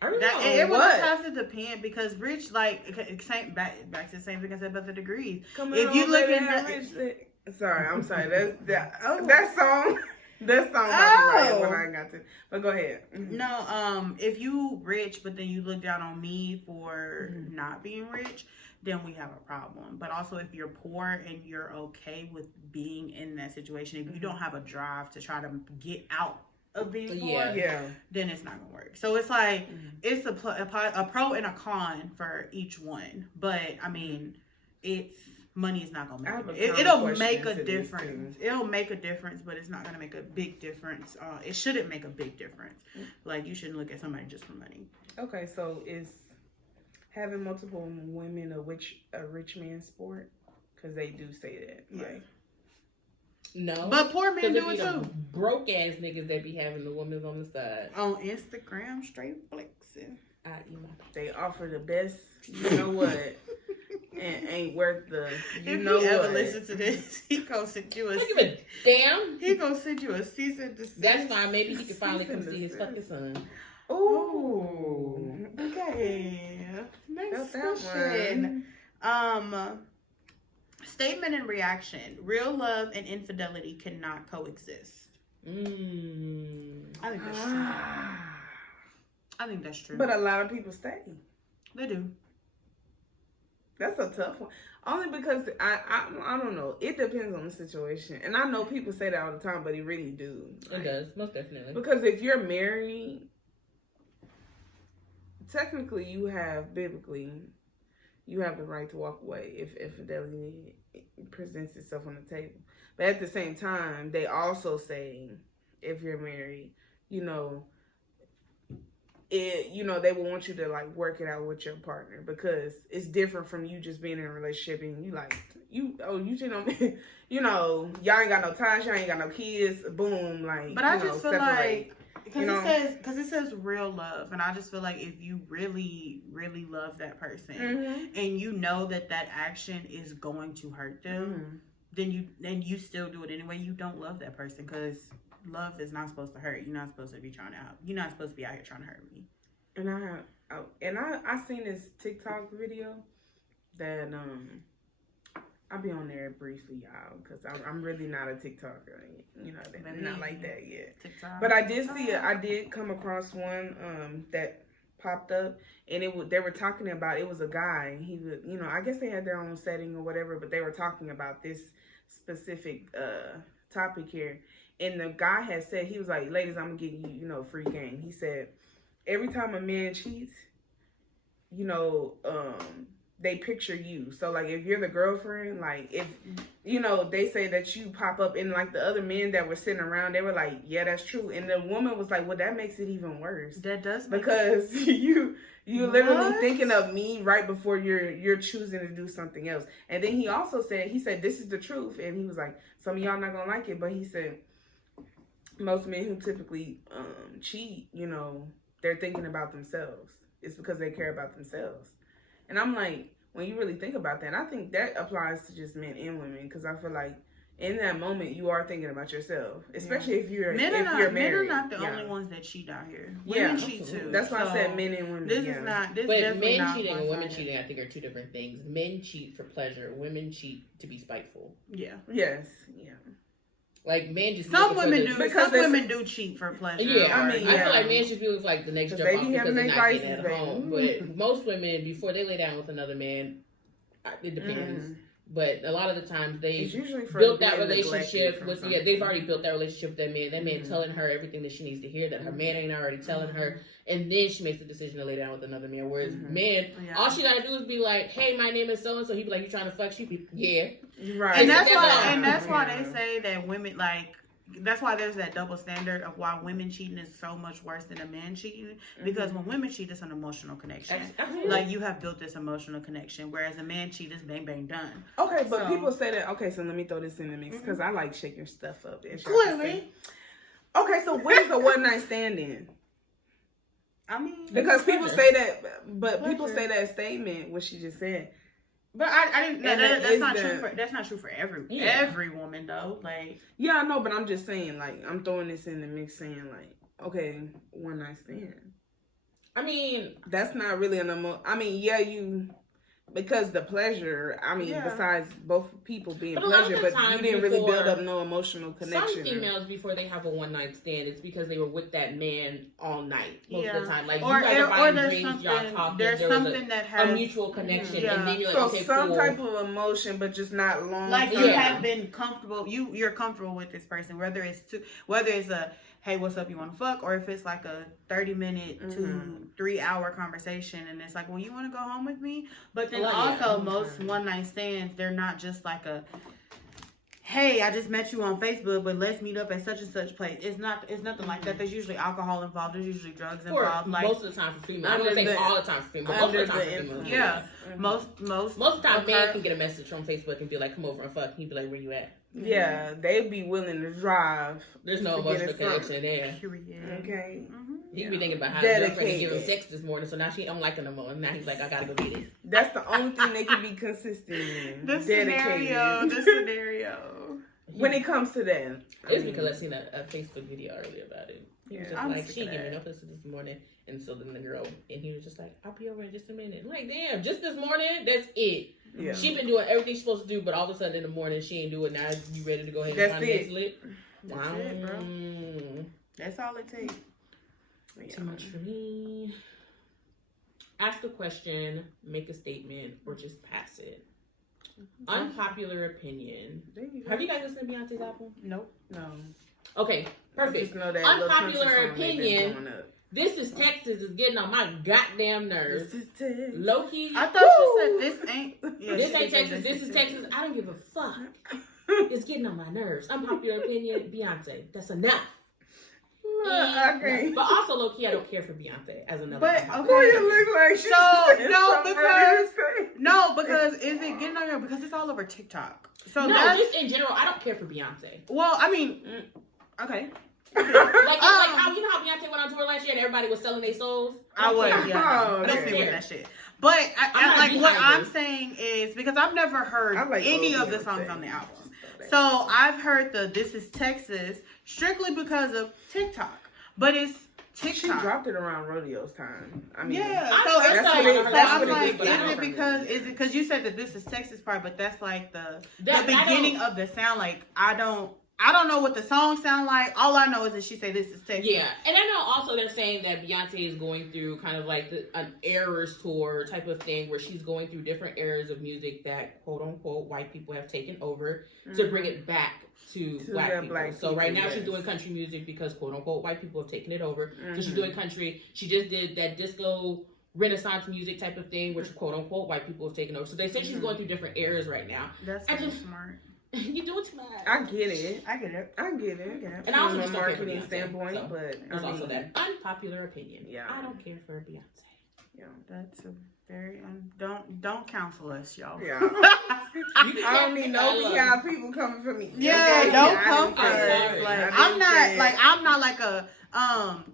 I really That don't it know would what. just have to depend because rich, like, same back to the same thing I said about the degrees. Come If on, you look baby, at I'm that- rich. Sorry, I'm sorry. That Oh. that song. That song Oh. when I got to. But go ahead. No, if you rich, but then you look down on me for not being rich, then we have a problem. But also, if you're poor and you're okay with being in that situation, if you don't have a drive to try to get out of being poor, Yeah. then it's not gonna work. So it's like it's a pro and a con for each one. But I mean, money is not gonna make it. It'll make a difference. It'll make a difference, but it's not gonna make a big difference. It shouldn't make a big difference. Like, you shouldn't look at somebody just for money. Okay, so is having multiple women a rich man's sport? Because they do say that. Yeah. Like, No. But poor men do it too. Broke ass niggas that be having the women on the side. On Instagram, straight flexing. they offer the best, you know what, and ain't worth the, you know If he what. ever listen to this, he gonna send you I don't give a damn. He gonna send you a cease and desist. That's fine. Maybe he can finally come see his fucking son. Ooh. Okay. Next Got that question. Statement and reaction. Real love and infidelity cannot coexist. I think that's true. I think that's true. But a lot of people stay. They do. That's a tough one. Only because I don't know. It depends on the situation. And I know people say that all the time, but it really do. It does, most definitely. Because if you're married, technically biblically, you have the right to walk away if infidelity presents itself on the table. But at the same time, they also say if you're married, they will want you to like work it out with your partner, because it's different from you just being in a relationship and you cheat on me, y'all ain't got no ties, y'all ain't got no kids, boom, like. But I just feel separate. like because it says real love, and I just feel like if you really, really love that person and you know that action is going to hurt them, then you still do it anyway. You don't love that person, because love is not supposed to hurt. You're not supposed to be you're not supposed to be out here trying to hurt me. And I seen this TikTok video that I'll be on there briefly, y'all, because I'm really not a TikToker, not like that yet. TikTok. But I did see I did come across one that popped up, and they were talking about, it was a guy. He was, I guess they had their own setting or whatever, but they were talking about this specific topic here. And the guy had said, he was like, ladies, I'm gonna give you, free game. He said, every time a man cheats, they picture you. So, like, if you're the girlfriend, like, if, they say that you pop up, and, like, the other men that were sitting around, they were like, yeah, that's true. And the woman was like, well, that makes it even worse. That does because you literally thinking of me right before you're choosing to do something else. And then he also said, this is the truth. And he was like, some of y'all not gonna like it, but he said, most men who typically cheat, they're thinking about themselves. It's because they care about themselves. And I'm like, when you really think about that, I think that applies to just men and women, because I feel like in that moment you are thinking about yourself, especially if you're married. Men are not the only ones that cheat out here. Women cheat too. That's why I said men and women. This is not. This but men cheating and women cheating, I think, are two different things. Men cheat for pleasure. Women cheat to be spiteful. Yeah. Yes. Yeah. Like, men just some women do, because some women do cheat for pleasure. Yeah, I feel like men just feel like the next jump off because they're not getting at home. But most women, before they lay down with another man, it depends. But a lot of the times they built that relationship with they've already built that relationship with that man. That man telling her everything that she needs to hear, that her man ain't already telling her, and then she makes the decision to lay down with another man. Whereas men, all she gotta do is be like, "Hey, my name is so and so." He'd be like, "You trying to fuck?" She'd be, "Yeah." Right. And that's why they say that women, like, that's why there's that double standard of why women cheating is so much worse than a man cheating. Because when women cheat, it's an emotional connection. Absolutely. Like, you have built this emotional connection, whereas a man cheat is bang bang done. Okay, but people say that. Okay, so let me throw this in the mix, because I like shaking stuff up. Clearly. Okay, so where's the one night stand in? I mean, because people say that, but people say that statement, what she just said. But I didn't. That's not true. That's not true for every woman, though. Like, yeah, I know, but I'm just saying, like, I'm throwing this in the mix, saying, like, okay, one night stand. I mean, that's not really an I mean, yeah, Because the pleasure, I mean, Yeah. besides both people being But a lot of pleasure, the but time you didn't really before- build up no emotional connection. Some females, before they have a one-night stand, it's because they were with that man all night most of the time. Like, Or you guys are buying there's drinks, y'all something, talking, there's there was something that has a mutual connection, Yeah. and then you're like, So okay, some cool. type of emotion, but just not long. like term. you have been comfortable. You're comfortable with this person, whether it's a hey, what's up, you want to fuck, or if it's like a 30-minute to 3-hour conversation, and it's like, well, you want to go home with me? But then most one-night stands, they're not just like a hey, I just met you on Facebook, but let's meet up at such and such place. It's nothing like that. There's usually alcohol involved. There's usually drugs involved. Like most of the time for females. I'm gonna say all the time for females. Most of the time for females. Yeah. Most of the time, man can get a message from Facebook and be like, "Come over and fuck." He'd be like, "Where you at?" Yeah, they'd be willing to drive. There's no emotional connection there. Okay. He'd be thinking about how his girlfriend give him sex this morning, so now she don't like him no more. And now he's like, I gotta go get it. That's the only thing they can be consistent in. The scenario. When it comes to that. It's because I seen a Facebook video earlier about it. He was just I'm like, sick she of gave me that. no pussy this morning. And so then the girl, and he was just like, I'll be over in just a minute. I'm like, damn, just this morning? That's it. Yeah. She been doing everything she's supposed to do, but all of a sudden in the morning she ain't do it. Now you ready to go ahead and find the next lip? That's it, bro. That's all it takes. Yeah. Too much for me. Ask a question, make a statement, or just pass it. Unpopular opinion. Have you guys listened to Beyonce's album? Nope. No. Okay, perfect. Just know that Unpopular opinion. This is Texas is getting on my goddamn nerves. This is Texas. Low key. I thought you said this ain't. Yeah, This ain't Texas. This is Texas. I don't give a fuck. It's getting on my nerves. Unpopular opinion. Beyonce. That's enough. Okay. But also, low key, I don't care for Beyonce as another. But unpopular Boy, opinion. you look like she because is it getting on your because it's all over TikTok. So No, that's, just in general, I don't care for Beyonce. well, I mean, okay. Like how you know how Beyonce went on tour last year and everybody was selling their souls. I was, yeah. Oh, I don't okay. see with that shit. But I'm like not what I'm dehydrated. saying is because I've never heard I like any old of the songs Beyonce. on the album. So I've heard the This Is Texas strictly because of TikTok. But it's She TikTok. dropped it around rodeo's time. I mean, Yeah, I so heard it's that. like, I heard so that. I'm That's what it like, is, but I is don't it because you said that This Is Texas part, but that's like the beginning of the sound. Like I don't know what the song sound like. All I know is that she said This Is Texas. Yeah, and I know also they're saying that Beyonce is going through kind of like an eras tour type of thing where she's going through different eras of music that quote unquote white people have taken over to bring it back to black people. So right now she's doing country music because quote unquote white people have taken it over. So she's doing country. She just did that disco Renaissance music type of thing, which quote unquote white people have taken over. So they say she's going through different eras right now. That's smart. You do it smart. I get it. I get it. And I also From a just don't care for marketing Beyonce, standpoint, so but there's also that unpopular opinion. Yeah. I don't care for Beyonce. Yeah. That's a very don't counsel us, y'all. Yeah. You I don't need no I love beehive people coming for me. Yeah, Okay? don't I come didn't for say us. it. Like I I'm didn't not say like it. I'm not like a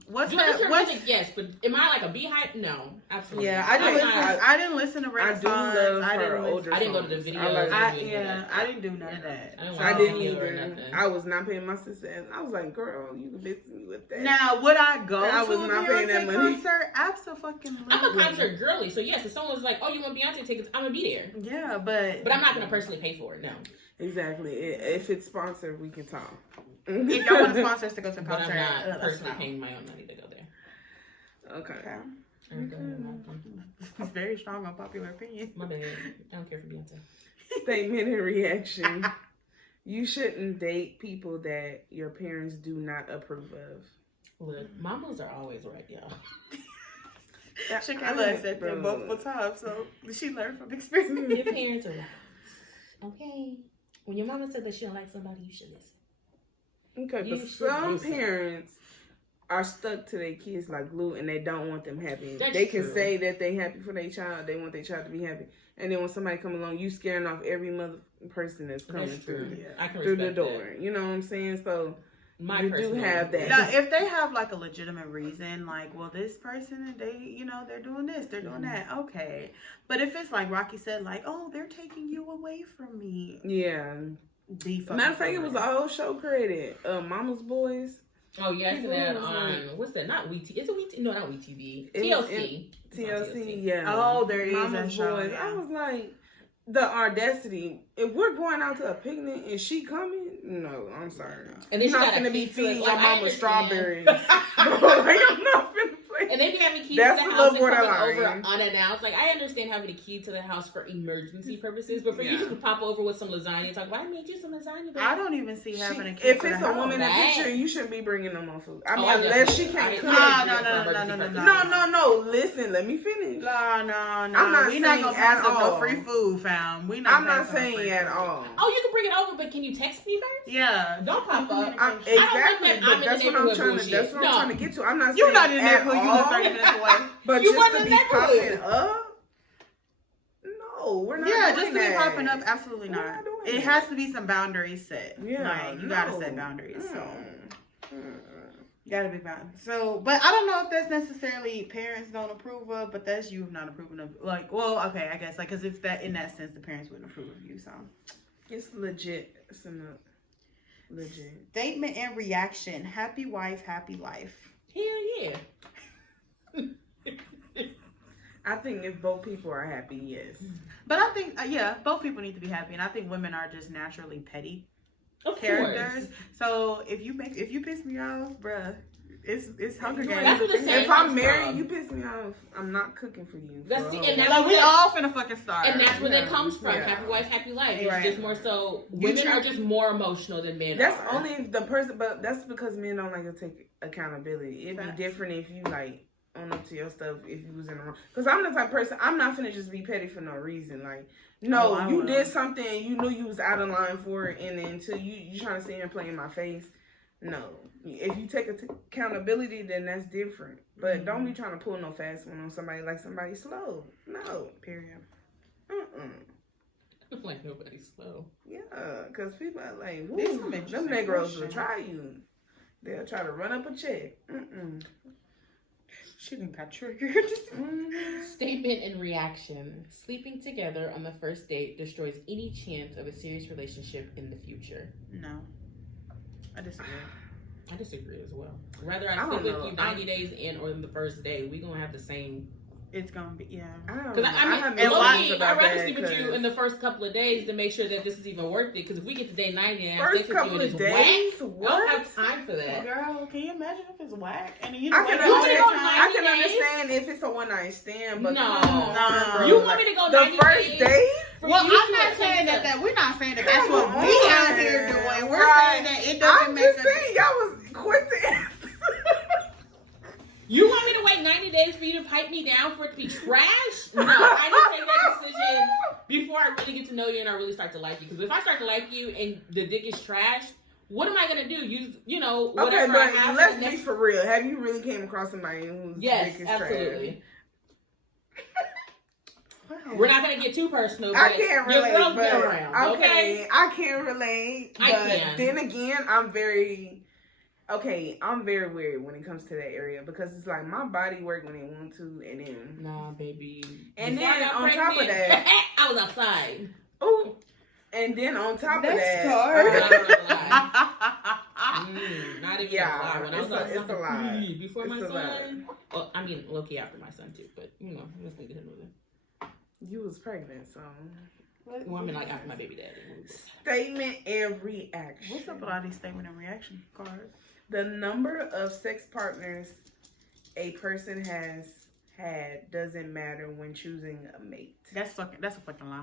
what's Do I that? listen to What's music? Yes, but am I like a beehive? No, absolutely. yeah, not. I didn't I'm listen. not- I didn't listen to I Renaissance. do love I her didn't listen. older I didn't go to the songs. video. I like I didn't do none of that. I didn't So- watch I didn't video or either. nothing. I was not paying my sister, and I was like, "Girl, you can miss me with that." Now, would I go I to was a not paying that Beyonce money. concert? Absolutely. I'm a concert girly, so yes, if someone's like, "Oh, you want Beyonce tickets?" I'm gonna be there. Yeah, but But I'm not gonna personally pay for it. No, Exactly. If it's sponsored, we can talk. if y'all want to sponsor us to go to a but concert, I'm not let us personally know. paying my own money to go there. Okay. It's very strong on popular opinion. My bad. I don't care for Beyonce. Statement and reaction. You shouldn't date people that your parents do not approve of. Look, mamas are always right, y'all. Shakayla said that multiple times, so she learned from experience. Your parents are right. Okay. When your mama said that she don't like somebody, you should listen. Okay, You but should some listen. parents are stuck to their kids like glue, and they don't want them happy. That's they can true. say that they happy for their child, they want their child to be happy, and then when somebody come along, you scaring off every mother person that's coming That's true. through I can the respect door. that. You know what I'm saying? So My you do personal have that. Now, if they have like a legitimate reason, like, well, this person, they're doing this, they're doing that, okay. But if it's like Rocky said, like, oh, they're taking you away from me. yeah. The fucking Matter of fact, it was story. a whole show created. Mama's Boys. Oh yeah, I said People that was on like- what's that? Not WeTV. Is it WeTV? No, not WeTV. It was TLC. It's on TLC, yeah. Oh, there is Mama's that show, Boys. yeah. I was like, the audacity. If we're going out to a picnic and she coming, no, I'm sorry. And then You're she not got a finna be key to it. feeding Like, your I mama understand. strawberries. Like, I'm not finna play. And they be having keys That's to a the house little and coming borderline. over unannounced. Like, I understand having a key to the house for emergency purposes, but for you Yeah. just to pop over with some lasagna and talk, well, I made you some lasagna. Baby. I don't even see having a kid. If to it's the a woman in the Right. picture, you shouldn't be bringing them on food. I mean, Oh, I unless she definitely- can't I cook. agree. No. Listen, let me finish. No. I'm not We not saying gonna at pass up no all. free food, fam. We not. I'm not passing no saying free at food. all. Oh, you can bring it over, but can you text me first? Yeah. Don't pop up. Exactly, that I'm in but that's the what I'm neighborhood trying to. bullshit. That's what No. I'm trying to get to. I'm not You saying not in there at for you all, live 30 minutes away. but You just want to the be neighborhood. popping up. No, we're not. Yeah, doing just to be that. popping up, absolutely We're not. not doing It that. has to be some boundaries set. Yeah, Like, you gotta no. set boundaries. So Mm. gotta be bound. So, but I don't know if that's necessarily parents don't approve of, but that's you not approving of. Like, well, okay, I guess like because if that in that sense the parents wouldn't approve of you. So It's legit. It's enough. Legit. statement and reaction: happy wife, happy life. Hell yeah. I think if both people are happy, yes. But I think yeah, both people need to be happy, and I think women are just naturally petty Of characters. course. So if you piss me off, bruh, it's Hunger You Games. That's what the saying If I'm comes married, from. you piss me off. I'm not cooking for you. That's for a the- whole and life. that's Like we all finna fucking starve. And that's where Yeah. that comes from. Yeah. Happy wife, happy life. It's Right. just more so You women try- are just more emotional than men That's are. only if the person, but that's because men don't like to take accountability. It'd Facts. be different if you like own up to your stuff if you was in the wrong. Because I'm the type of person, I'm not finna just be petty for no reason. Like, no, Oh, I you will. did something and you knew you was out of line for it, and then until you trying to sit here and play in my face. No, if you take accountability, then that's different. But don't be trying to pull no fast one on somebody like somebody slow. No, Period. Like nobody's slow. Yeah, because people are like, This is "Woo, an them interesting Negroes will question. try you. They'll try to run up a check." She didn't got triggered. Statement and reaction. Sleeping together on the first date destroys any chance of a serious relationship in the future. No, I disagree. I disagree as well. Rather I I don't sleep with know. you 90 days in or in the first day, we gonna have the same. It's gonna be yeah. Because I have mean, no low-key, feelings about I'd rather that, sleep with you 'cause in the first couple of days to make sure that this is even worth it. Because if we get to day 90 and I have first sex with you couple and of it's days. whack, I don't What? have time for that. Girl, can you imagine if it's whack and you I know can You want me to go understand. 90 I can days? understand if it's a one night stand, but No. come on, No. bro. You want me to go the 90 first days? day? For Well, you I'm to not attempt saying to- that we're not saying that that's Come what on, we out here doing. We're right. saying that it doesn't I'm make just a saying, y'all was quick to answer. You want me to wait 90 days for you to pipe me down for it to be trash? No, I didn't take that decision before I really get to know you and I really start to like you. Because if I start to like you and the dick is trash, what am I gonna do? You know, Okay, whatever but I have let's for the be next... for real. Have you really came across somebody who's Yes, dick is absolutely. trash? We're not gonna get too personal, but I can't relate, your girl's but been around, okay? I can't relate. I But can. then again, I'm very weird when it comes to that area because it's like my body work when it want to, and then Nah, baby. And Before then I got on top of pregnant, that- I was outside. ooh, and then on top That's of that, Not even Yeah, a lie. When I was it's a outside, lie. before It's my a son. lie. Well, I mean, low-key after my son too, but you know, let's leave it alone. you was pregnant, so Well, I mean, like after my baby daddy. statement and reaction. What's up with all these statement and reaction cards? The number of sex partners a person has had doesn't matter when choosing a mate. That's a fucking lie.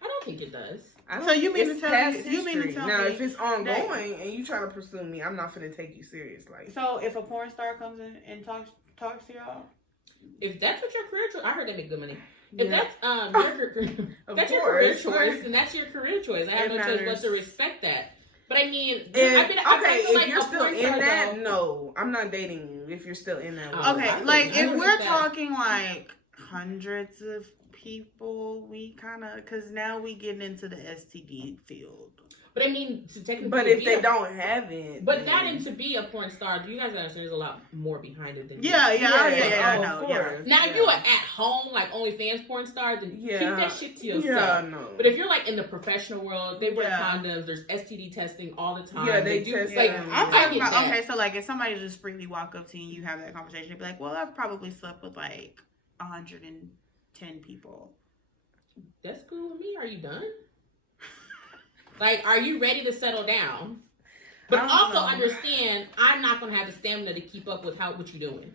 I don't think it does. I don't- So you mean it's to tell past me- you mean to history. tell now me if it's ongoing and you try to pursue me, I'm not gonna take you serious. Like So if a porn star comes in and talks to y'all, If that's what your career choice, I heard they make good money. If yeah. that's your Of that's your career course. choice, then that's your career choice. I have It no choice but matters. to respect that. But I mean, And, I feel if like you're a still porn in star, that, though- no, I'm not dating you. If you're still in that, Oh, world. okay, I like wouldn't- if I wouldn't we're bet. talking like hundreds of people, we kind of because now we getting into the STD field. But I mean, to technically, but if they don't have it, but that and to be a porn star, you guys understand there's a lot more behind it than I know. Of Yeah. course. Now if you're at home, like OnlyFans porn star, then keep that shit to yourself. Yeah, no. But if you're like in the professional world, they wear condoms. There's STD testing all the time. They do. Like I'm talking about okay. So like, if somebody just freely walk up to you, you have that conversation, you'd be like, "Well, I've probably slept with like 110 people." That's cool with me. Are you done? Like, are you ready to settle down? But also understand, I'm not gonna have the stamina to keep up with what you're doing.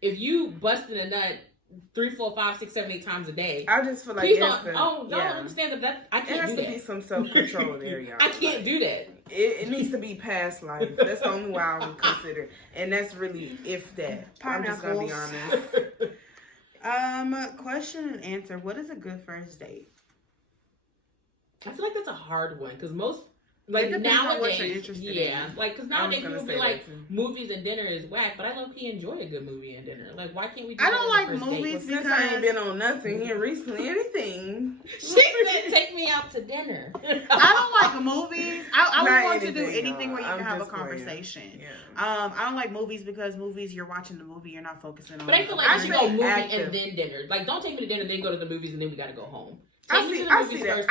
If you busting a nut 3, 4, 5, 6, 7, 8 times a day, I just feel like y'all understand that I can't do that. There has to be some self-control there, y'all. I can't do that. It needs to be past life. That's the only way I would consider, and that's really if that. I'm just gonna be honest. Question and answer. What is a good first date? I feel like that's a hard one because most nowadays, like because nowadays people be like movies and dinner is whack, but I low-key enjoy a good movie and dinner. Like, why can't we? I don't like movies because I ain't been on nothing here recently. Anything? She said, "Take me out to dinner." I don't like movies. I would want to do anything where you can have a conversation. Yeah. I don't like movies because movies, you're watching the movie, you're not focusing on. But I feel like I should go movie and then dinner. Like, don't take me to dinner, then go to the movies, and then we got to go home. I see that.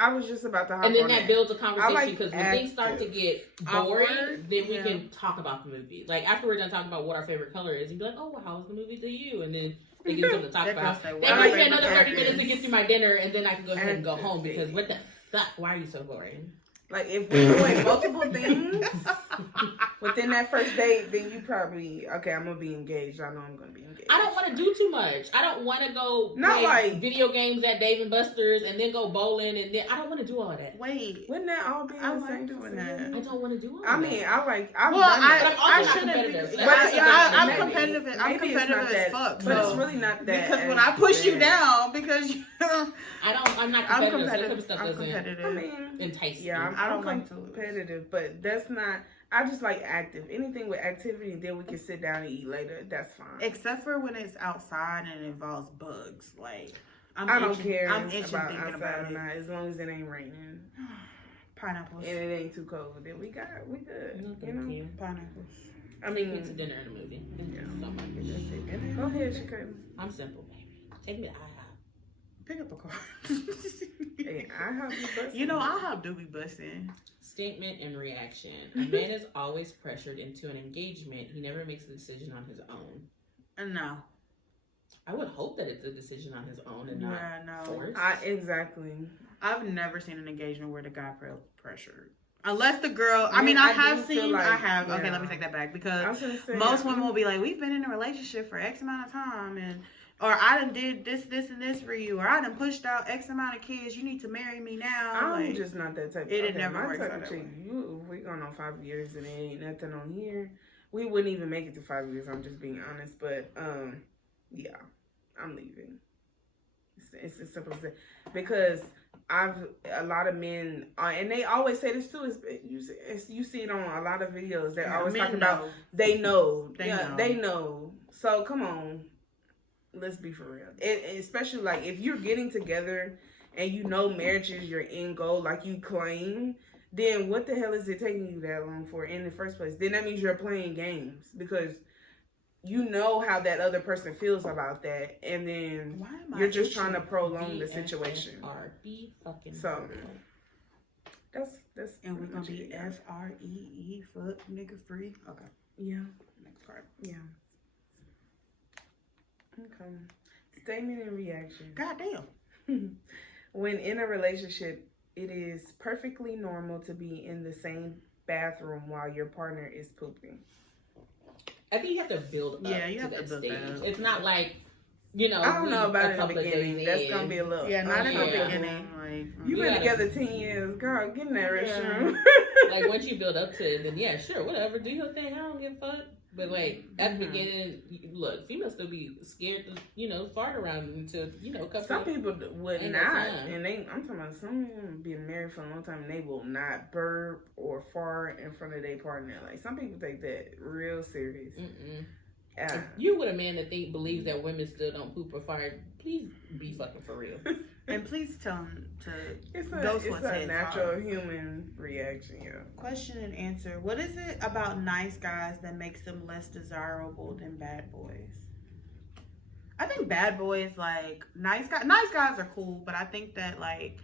I was just about to hop and then on that builds a conversation because when active. things start to get boring, then we can talk about the movie. Like after we're done talking about what our favorite color is, you'd be like, "Oh, well, how was the movie to you?" And then they get something to talk about. Then give me another 30 minutes to get through my dinner, and then I can go ahead and go home because what the fuck? Why are you so boring? Like if we're doing multiple things within that first date, then you probably I'm gonna be engaged. I know I'm gonna be engaged. I don't want to do too much. I don't want to go play video games at Dave and Buster's and then go bowling and then I don't want to do all that. Wait, wouldn't that all be the same doing that? I don't want to do all that. I mean, I shouldn't be. I'm competitive. I'm competitive as fuck. But it's really not that. Because when I push you down, because I'm not competitive. So that stuff I'm doesn't competitive. entice me. Yeah, I don't like to competitive, but that's not. I just like active. Anything with activity, then we can sit down and eat later. That's fine. Except for when it's outside and it involves bugs. Like I don't care. I'm itching about thinking about it. Not, as long as it ain't raining. Pineapples. And it ain't too cold. Then we good. No, you know, pineapples. I mean, take me to dinner and a movie. Yeah. Something Go ahead, Shakayla. I'm simple, baby. Take me to IHOP. Pick up a car. Hey, IHOP be busting. You know, IHOP do be busting. Statement and reaction. A man is always pressured into an engagement. He never makes a decision on his own. No. I would hope that it's a decision on his own and not forced. Exactly. I've never seen an engagement where the guy pressured. Unless the girl, I have seen. Okay, let me take that back because most women will be like, "We've been in a relationship for X amount of time, or I done did this, and this for you, or I done pushed out X amount of kids. You need to marry me now." I'm just not that type. It never works out that way. We going on 5 years and there ain't nothing on here. We wouldn't even make it to 5 years. I'm just being honest, but yeah, I'm leaving. It's as simple as that because a lot of men, and they always say this too. You see it on a lot of videos. They always talk about they know. They know. So come on. Let's be for real. Especially like if you're getting together and you know marriage is your end goal, like you claim, then what the hell is it taking you that long for in the first place? Then that means you're playing games because you know how that other person feels about that, and then you're just trying to prolong the situation. So that's and we're gonna be FREE fuck nigga free. Okay. Yeah. Next part. Yeah. Okay. Statement and reaction. Goddamn. When in a relationship, it is perfectly normal to be in the same bathroom while your partner is pooping. I think you have to build up you have to to that build stage. that. It's not like, you know, I don't know about it in the beginning. That's going to be a little. Yeah, not in the beginning. You've been together 10 years. Girl, get in that restroom. Like, once you build up to it, then yeah, sure, whatever. Do your thing. I don't give a fuck. But, like, at the beginning, look, females still be scared to, you know, fart around until, you know, some people would not. And I'm talking about some women been married for a long time and they will not burp or fart in front of their partner. Like, some people take that real serious. If you with a man that believes that women still don't poop or fart, please be fucking for real. And please tell them to It's go a, to it's a a TED natural Talk. human reaction, yeah. Question and answer. What is it about nice guys that makes them less desirable than bad boys? I think bad boys, like, nice guys are cool, but I think that, like,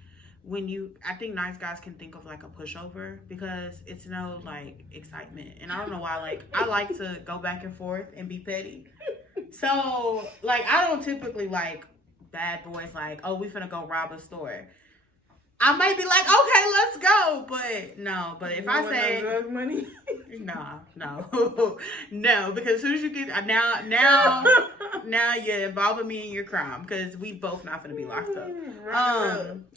I think nice guys can think of like a pushover because it's no like excitement. And I don't know why, like, I like to go back and forth and be petty. So, like, I don't typically like bad boys, like, oh, we finna go rob a store. I might be like, okay, let's go, but no. But if I say drug money, no, because as soon as you get now you're involving me in your crime because we both not gonna be locked up.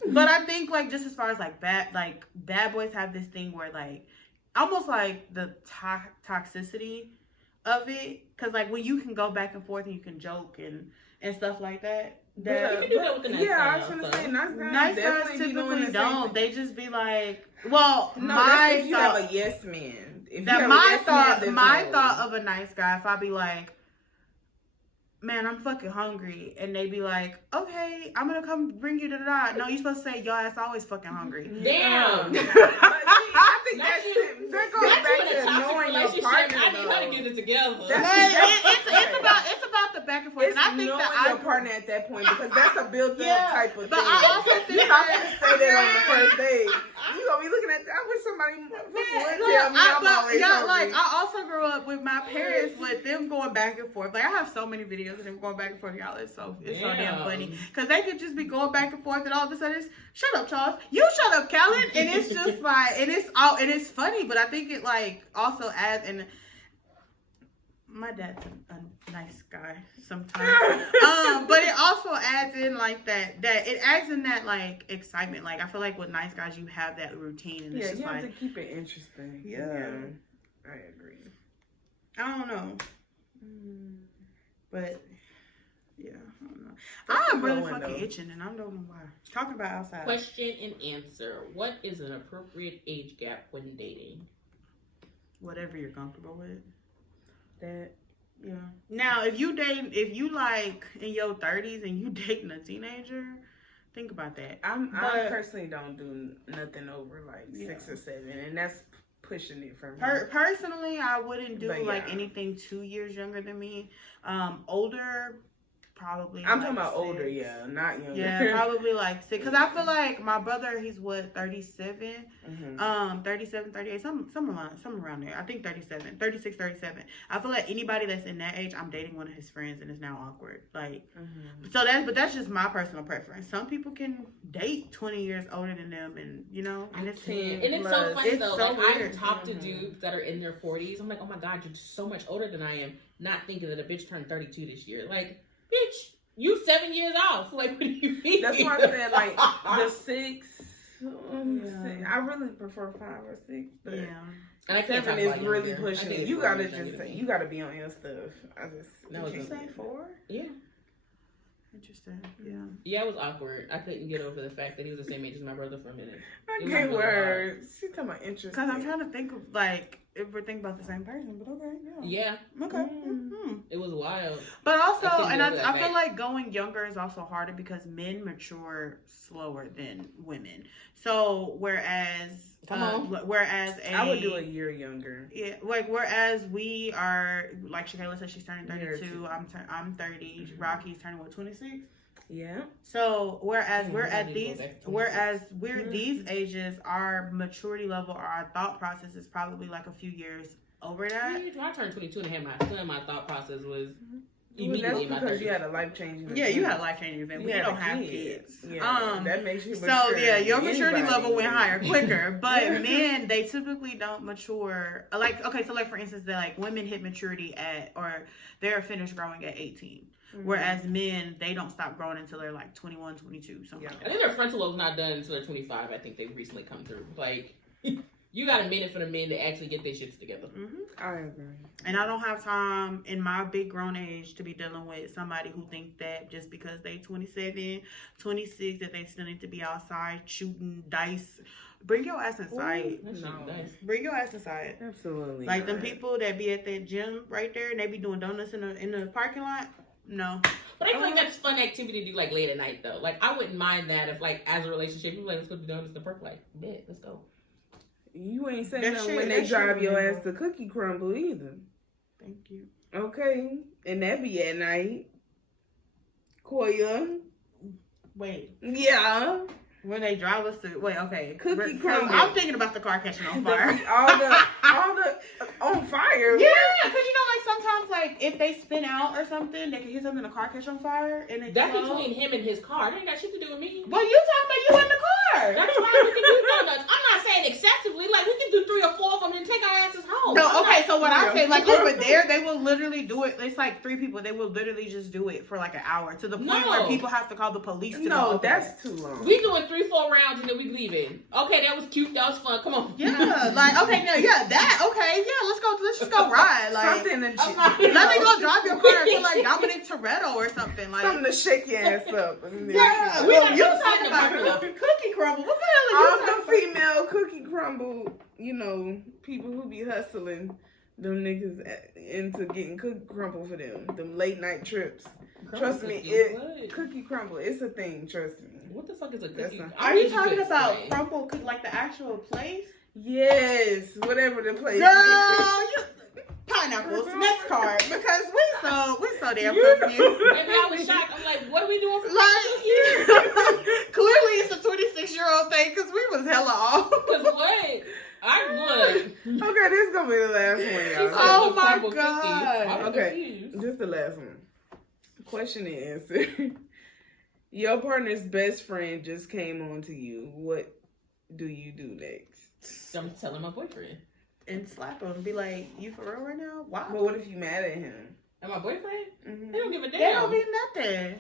But I think like just as far as like bad boys have this thing where like almost like the toxicity of it, because like when you can go back and forth and you can joke and stuff like that. You can do that with the nice yeah, guys. I was gonna say Nice guys typically don't. They just be like, well, no, my if you thought, have a yes man. If that you have my a yes thought, man, my no. thought of a nice guy, if I be like, man, I'm fucking hungry, and they be like, okay, I'm gonna come bring you to the. No, you supposed to say your ass always fucking hungry. Damn. I think Not that goes back to knowing your partner. I need her to get it together. It's about the back and forth. It's and I think knowing that your partner at that point because that's a built-up type of but thing. I also think You're not gonna say that on the first date. You gonna be looking at that. I wish somebody would tell me I'm always hungry. I also grew up with my parents with them going back and forth. Like I have so many videos of them going back and forth. Y'all, it's so damn funny because they could just be going back and forth, and all of a sudden, shut up, Charles. You shut up, Callan. And it's just like, and it's funny, but I think it like also adds and. My dad's a nice guy sometimes, but it also adds in like that it adds in that like excitement. Like I feel like with nice guys, you have that routine, and it's just you have like to keep it interesting. Yeah, I agree. I don't know, but yeah, I don't know. That's I'm a really good one, fucking though. itching, and I don't know why. Talking about outside. Question and answer. What is an appropriate age gap when dating? Whatever you're comfortable with. That. Yeah. Now, if you like in your 30s and you dating a teenager, think about that. I personally don't do nothing over like 6 or 7, and that's pushing it for me. Personally, I wouldn't do like anything 2 years younger than me. Older, probably. I'm like talking about 6. older, not younger. Yeah, probably like 6. Because I feel like my brother, he's what, 37? 37, 38, some around there. I think 37, 36, 37. I feel like anybody that's in that age, I'm dating one of his friends and it's now awkward. Like, so that's just my personal preference. Some people can date 20 years older than them, and you know, and it's And it's so funny it's though. so Like weird. I've talked to dudes that are in their 40s. I'm like, oh my god, you're so much older than I am. Not thinking that a bitch turned 32 this year. Like, bitch, you 7 years off. Like, what do you mean? That's why I said like the 6. I really prefer 5 or 6, but And I can't 7 talk is about really younger. pushing I think it. it's You gotta really just younger. you gotta be on your stuff. Did you say 4? Yeah. Interesting. Yeah. Yeah, it was awkward. I couldn't get over the fact that he was the same age as my brother for a minute. I It was can't really word. She talking about interesting. Because I'm trying to think of like if we're thinking about the same person, but okay, Yeah, okay. it was wild. But also, I couldn't and get over that I feel fact. like going younger is also harder because men mature slower than women. So whereas, I would do a year younger. Yeah, like whereas we are like Shakayla said, she's turning 32. I'm 30. Rocky's turning what, 26? Yeah. So whereas Yeah, we're I at need to go these, back to whereas we're these ages, our maturity level or our thought process is probably like a few years over that. When I turned 22 and had my son, my thought process was Well, immediately in that's my because 30s. you had a life-changing event. Yeah, you had a life-changing event. We had don't a have kid. kids. Yeah, that makes you So mature. yeah, your maturity Anybody level went would. higher quicker. But men, they typically don't mature. Like, okay, so like for instance, they're like women hit maturity or they're finished growing at 18. Whereas men, they don't stop growing until they're like 21, 22, something like I that. think their frontal lobe's not done until they're 25. I think they've recently come through. Like, you got a minute for the men to actually get their shits together. I agree. And I don't have time in my big grown age to be dealing with somebody who think that just because they 27, 26, that they still need to be outside shooting dice. Bring your ass inside. Bring your ass inside. Absolutely. Like them people that be at that gym right there and they be doing donuts in the parking lot. No. But I feel like that's fun activity to do like late at night though. Like I wouldn't mind that if like as a relationship, people like let's go to donuts in the park. Like, bet, let's go. You ain't saying That nothing shit- when that they shit drive your illegal. ass to Cookie Crumble either. Thank you. Okay, and that be at night. Coia. Wait. Yeah. When they drive us to okay. Cookie Crumble. I'm thinking about the car catching on fire. all the on fire. Yeah, because you know, like sometimes, like if they spin out or something, they can hit something in the car catch on fire, and it's That's between him and his car. That ain't got shit to do with me. Well, you talking about you in the car? That's why we can do donuts. I'm not saying excessively. Like we can do 3 or 4 of them and take our asses home. No, I'm okay. not- So what I say, like over there, they will literally do it. It's like 3 people. They will literally just do it for like an hour to the point where No. people have to call the police. To go No, over that's too long. We doing 3-4 rounds and then we leaving. Okay, that was cute. That was fun. Come on. there. Yeah, like okay, no, yeah, that okay, yeah. Let's just go ride. Like Something to I'm not- let me go drive your car to like Dominic Toretto or something. Like something to shake your ass up. yeah, We well, not you gonna talking sit in about the parking Cookie Crumble? What the hell are All you the talking about? female Cookie Crumble, you know, people who be hustling them niggas into getting Cookie Crumble for them late night trips. Trust me, What? Cookie Crumble, it's a thing. Trust me. What the fuck is a That's cookie? not- I Are need you talking to about explain. Crumble, like the actual place? Yes, whatever the place. Girl, is. you pineapples. Next card, because we so damn You know. confused. Maybe I was shocked. I'm like, what are we doing for Like, clearly it's a 26-year-old thing because we was hella off. Because what? I would. Okay, this is gonna be the last one, y'all. Oh my God. I'm Okay. confused. This is the last one. Question and answer. Your partner's best friend just came on to you. What do you do next? I'm telling my boyfriend. And slap him and be like, you for real right now? Wow. But what if you mad at him? And my boyfriend? Mhm. They don't give a damn. They don't mean nothing.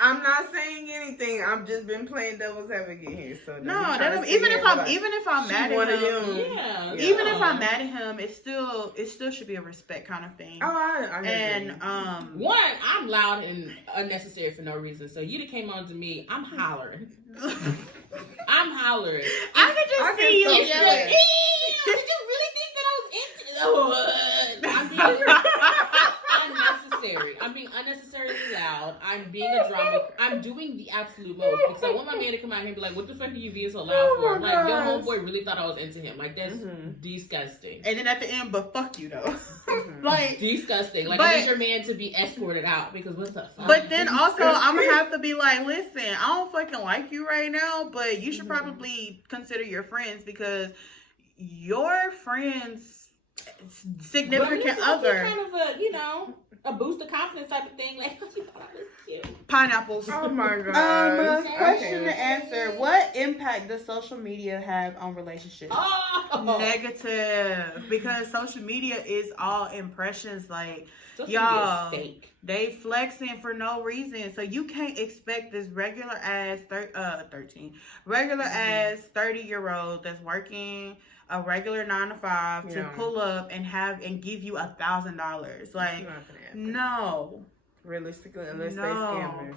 I'm not saying anything. I've just been playing devil's advocate here. So don't No, be that trying don't, to even sit if here I'm like, even if I'm she mad one at of him, them. Yeah. even if I'm mad at him, it still should be a respect kind of thing. Oh, I And agree. One, I'm loud and unnecessary for no reason. So you that came on to me, I'm hollering. I'm hollering. I could just I can see you so It's Yeah. like, yelling. did you really think that I was into? I'm being unnecessary. I'm being unnecessarily loud. I'm being a drama. I'm doing the absolute most because I want my man to come out here and be like, "What the fuck are you being so loud Oh for?" my I'm like, your gosh. homeboy really thought I was into him. Like that's Mhm. disgusting. And then at the end, but fuck you though. Mhm. Like, Disgusting. Like But- I need your man to be escorted out because what the fuck? but then also I'm gonna have to be like, listen, I don't fucking like you right now, but you should Mhm. probably consider your friends because your friends' significant other kind of a boost of confidence type of thing. Like you thought I was cute. pineapples. Oh my god. Question and answer: what impact does social media have on relationships? Oh, Negative, because social media is all impressions. Like social y'all, media is fake. they flexing for no reason, so you can't expect this regular ass 30-year-old that's working a regular 9 to 5 to Yeah. pull up and give you $1,000. Like, no. Realistically, unless No. they scammers.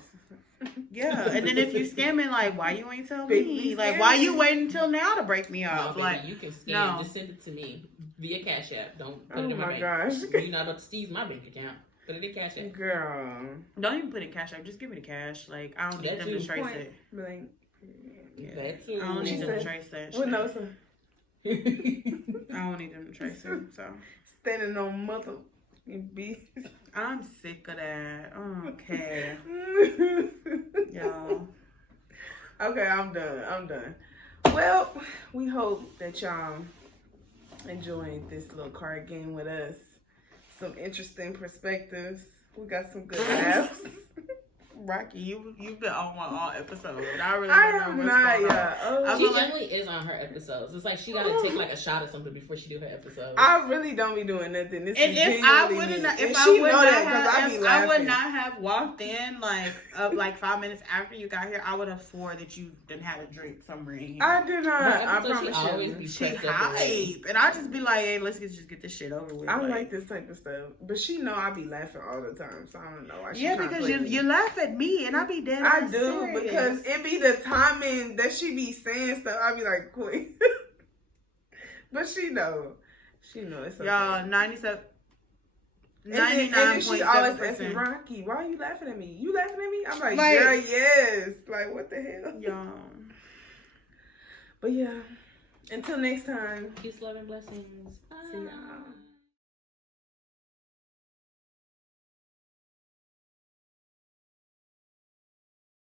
Yeah, and then if you scamming, like, why you ain't tell Big me? me Like, why you scamming. waiting until now to break me No, off? baby, Like, you can scan. no. Just send it to me via Cash App. Don't put Oh it in my my bank. gosh. You're not about to seize my bank account. Put it in Cash App. Girl. don't even put it in Cash App. Just give me the cash. Like, I don't need That them too. to trace Point it. blank. Yeah. That too. I don't She need them to said- trace that What shit. no, sir? I don't need them to trace it. So, Standing on mother beast. I'm sick of that. Okay. Y'all. Okay, I'm done. Well, we hope that y'all enjoyed this little card game with us. Some interesting perspectives. We got some good laughs. Rocky, you've been on one all episode. I really I don't am know not, what's going on. yeah. Oh, She feel like- generally is on her episodes. It's like she gotta take like a shot of something before she do her episode. I really don't be doing nothing. This And is if I genuinely wouldn't, me. if And I she would know not that 'cause I be have, I would laughing. not have walked in like 5 minutes after you got here, I would have swore that you didn't have a drink somewhere in here. I do not. Her I episodes, she promise always you. be She prepped up already. hype, and I just be like, hey, let's just get this shit over with. I like this type of stuff, but she know I be laughing all the time, so I don't know why she Yeah, tryna because play me. you laugh at me, and I be dead. I ass do serious. because it be the timing that she be saying stuff. I be like, quick, but she know it's okay. Y'all 97. And then she always asks me, 99.7%. Rocky, why are you laughing at me? You laughing at me? I'm like, Like- girl, yes. Like, what the hell? Yeah. But yeah, until next time. Peace, love, and blessings. See y'all.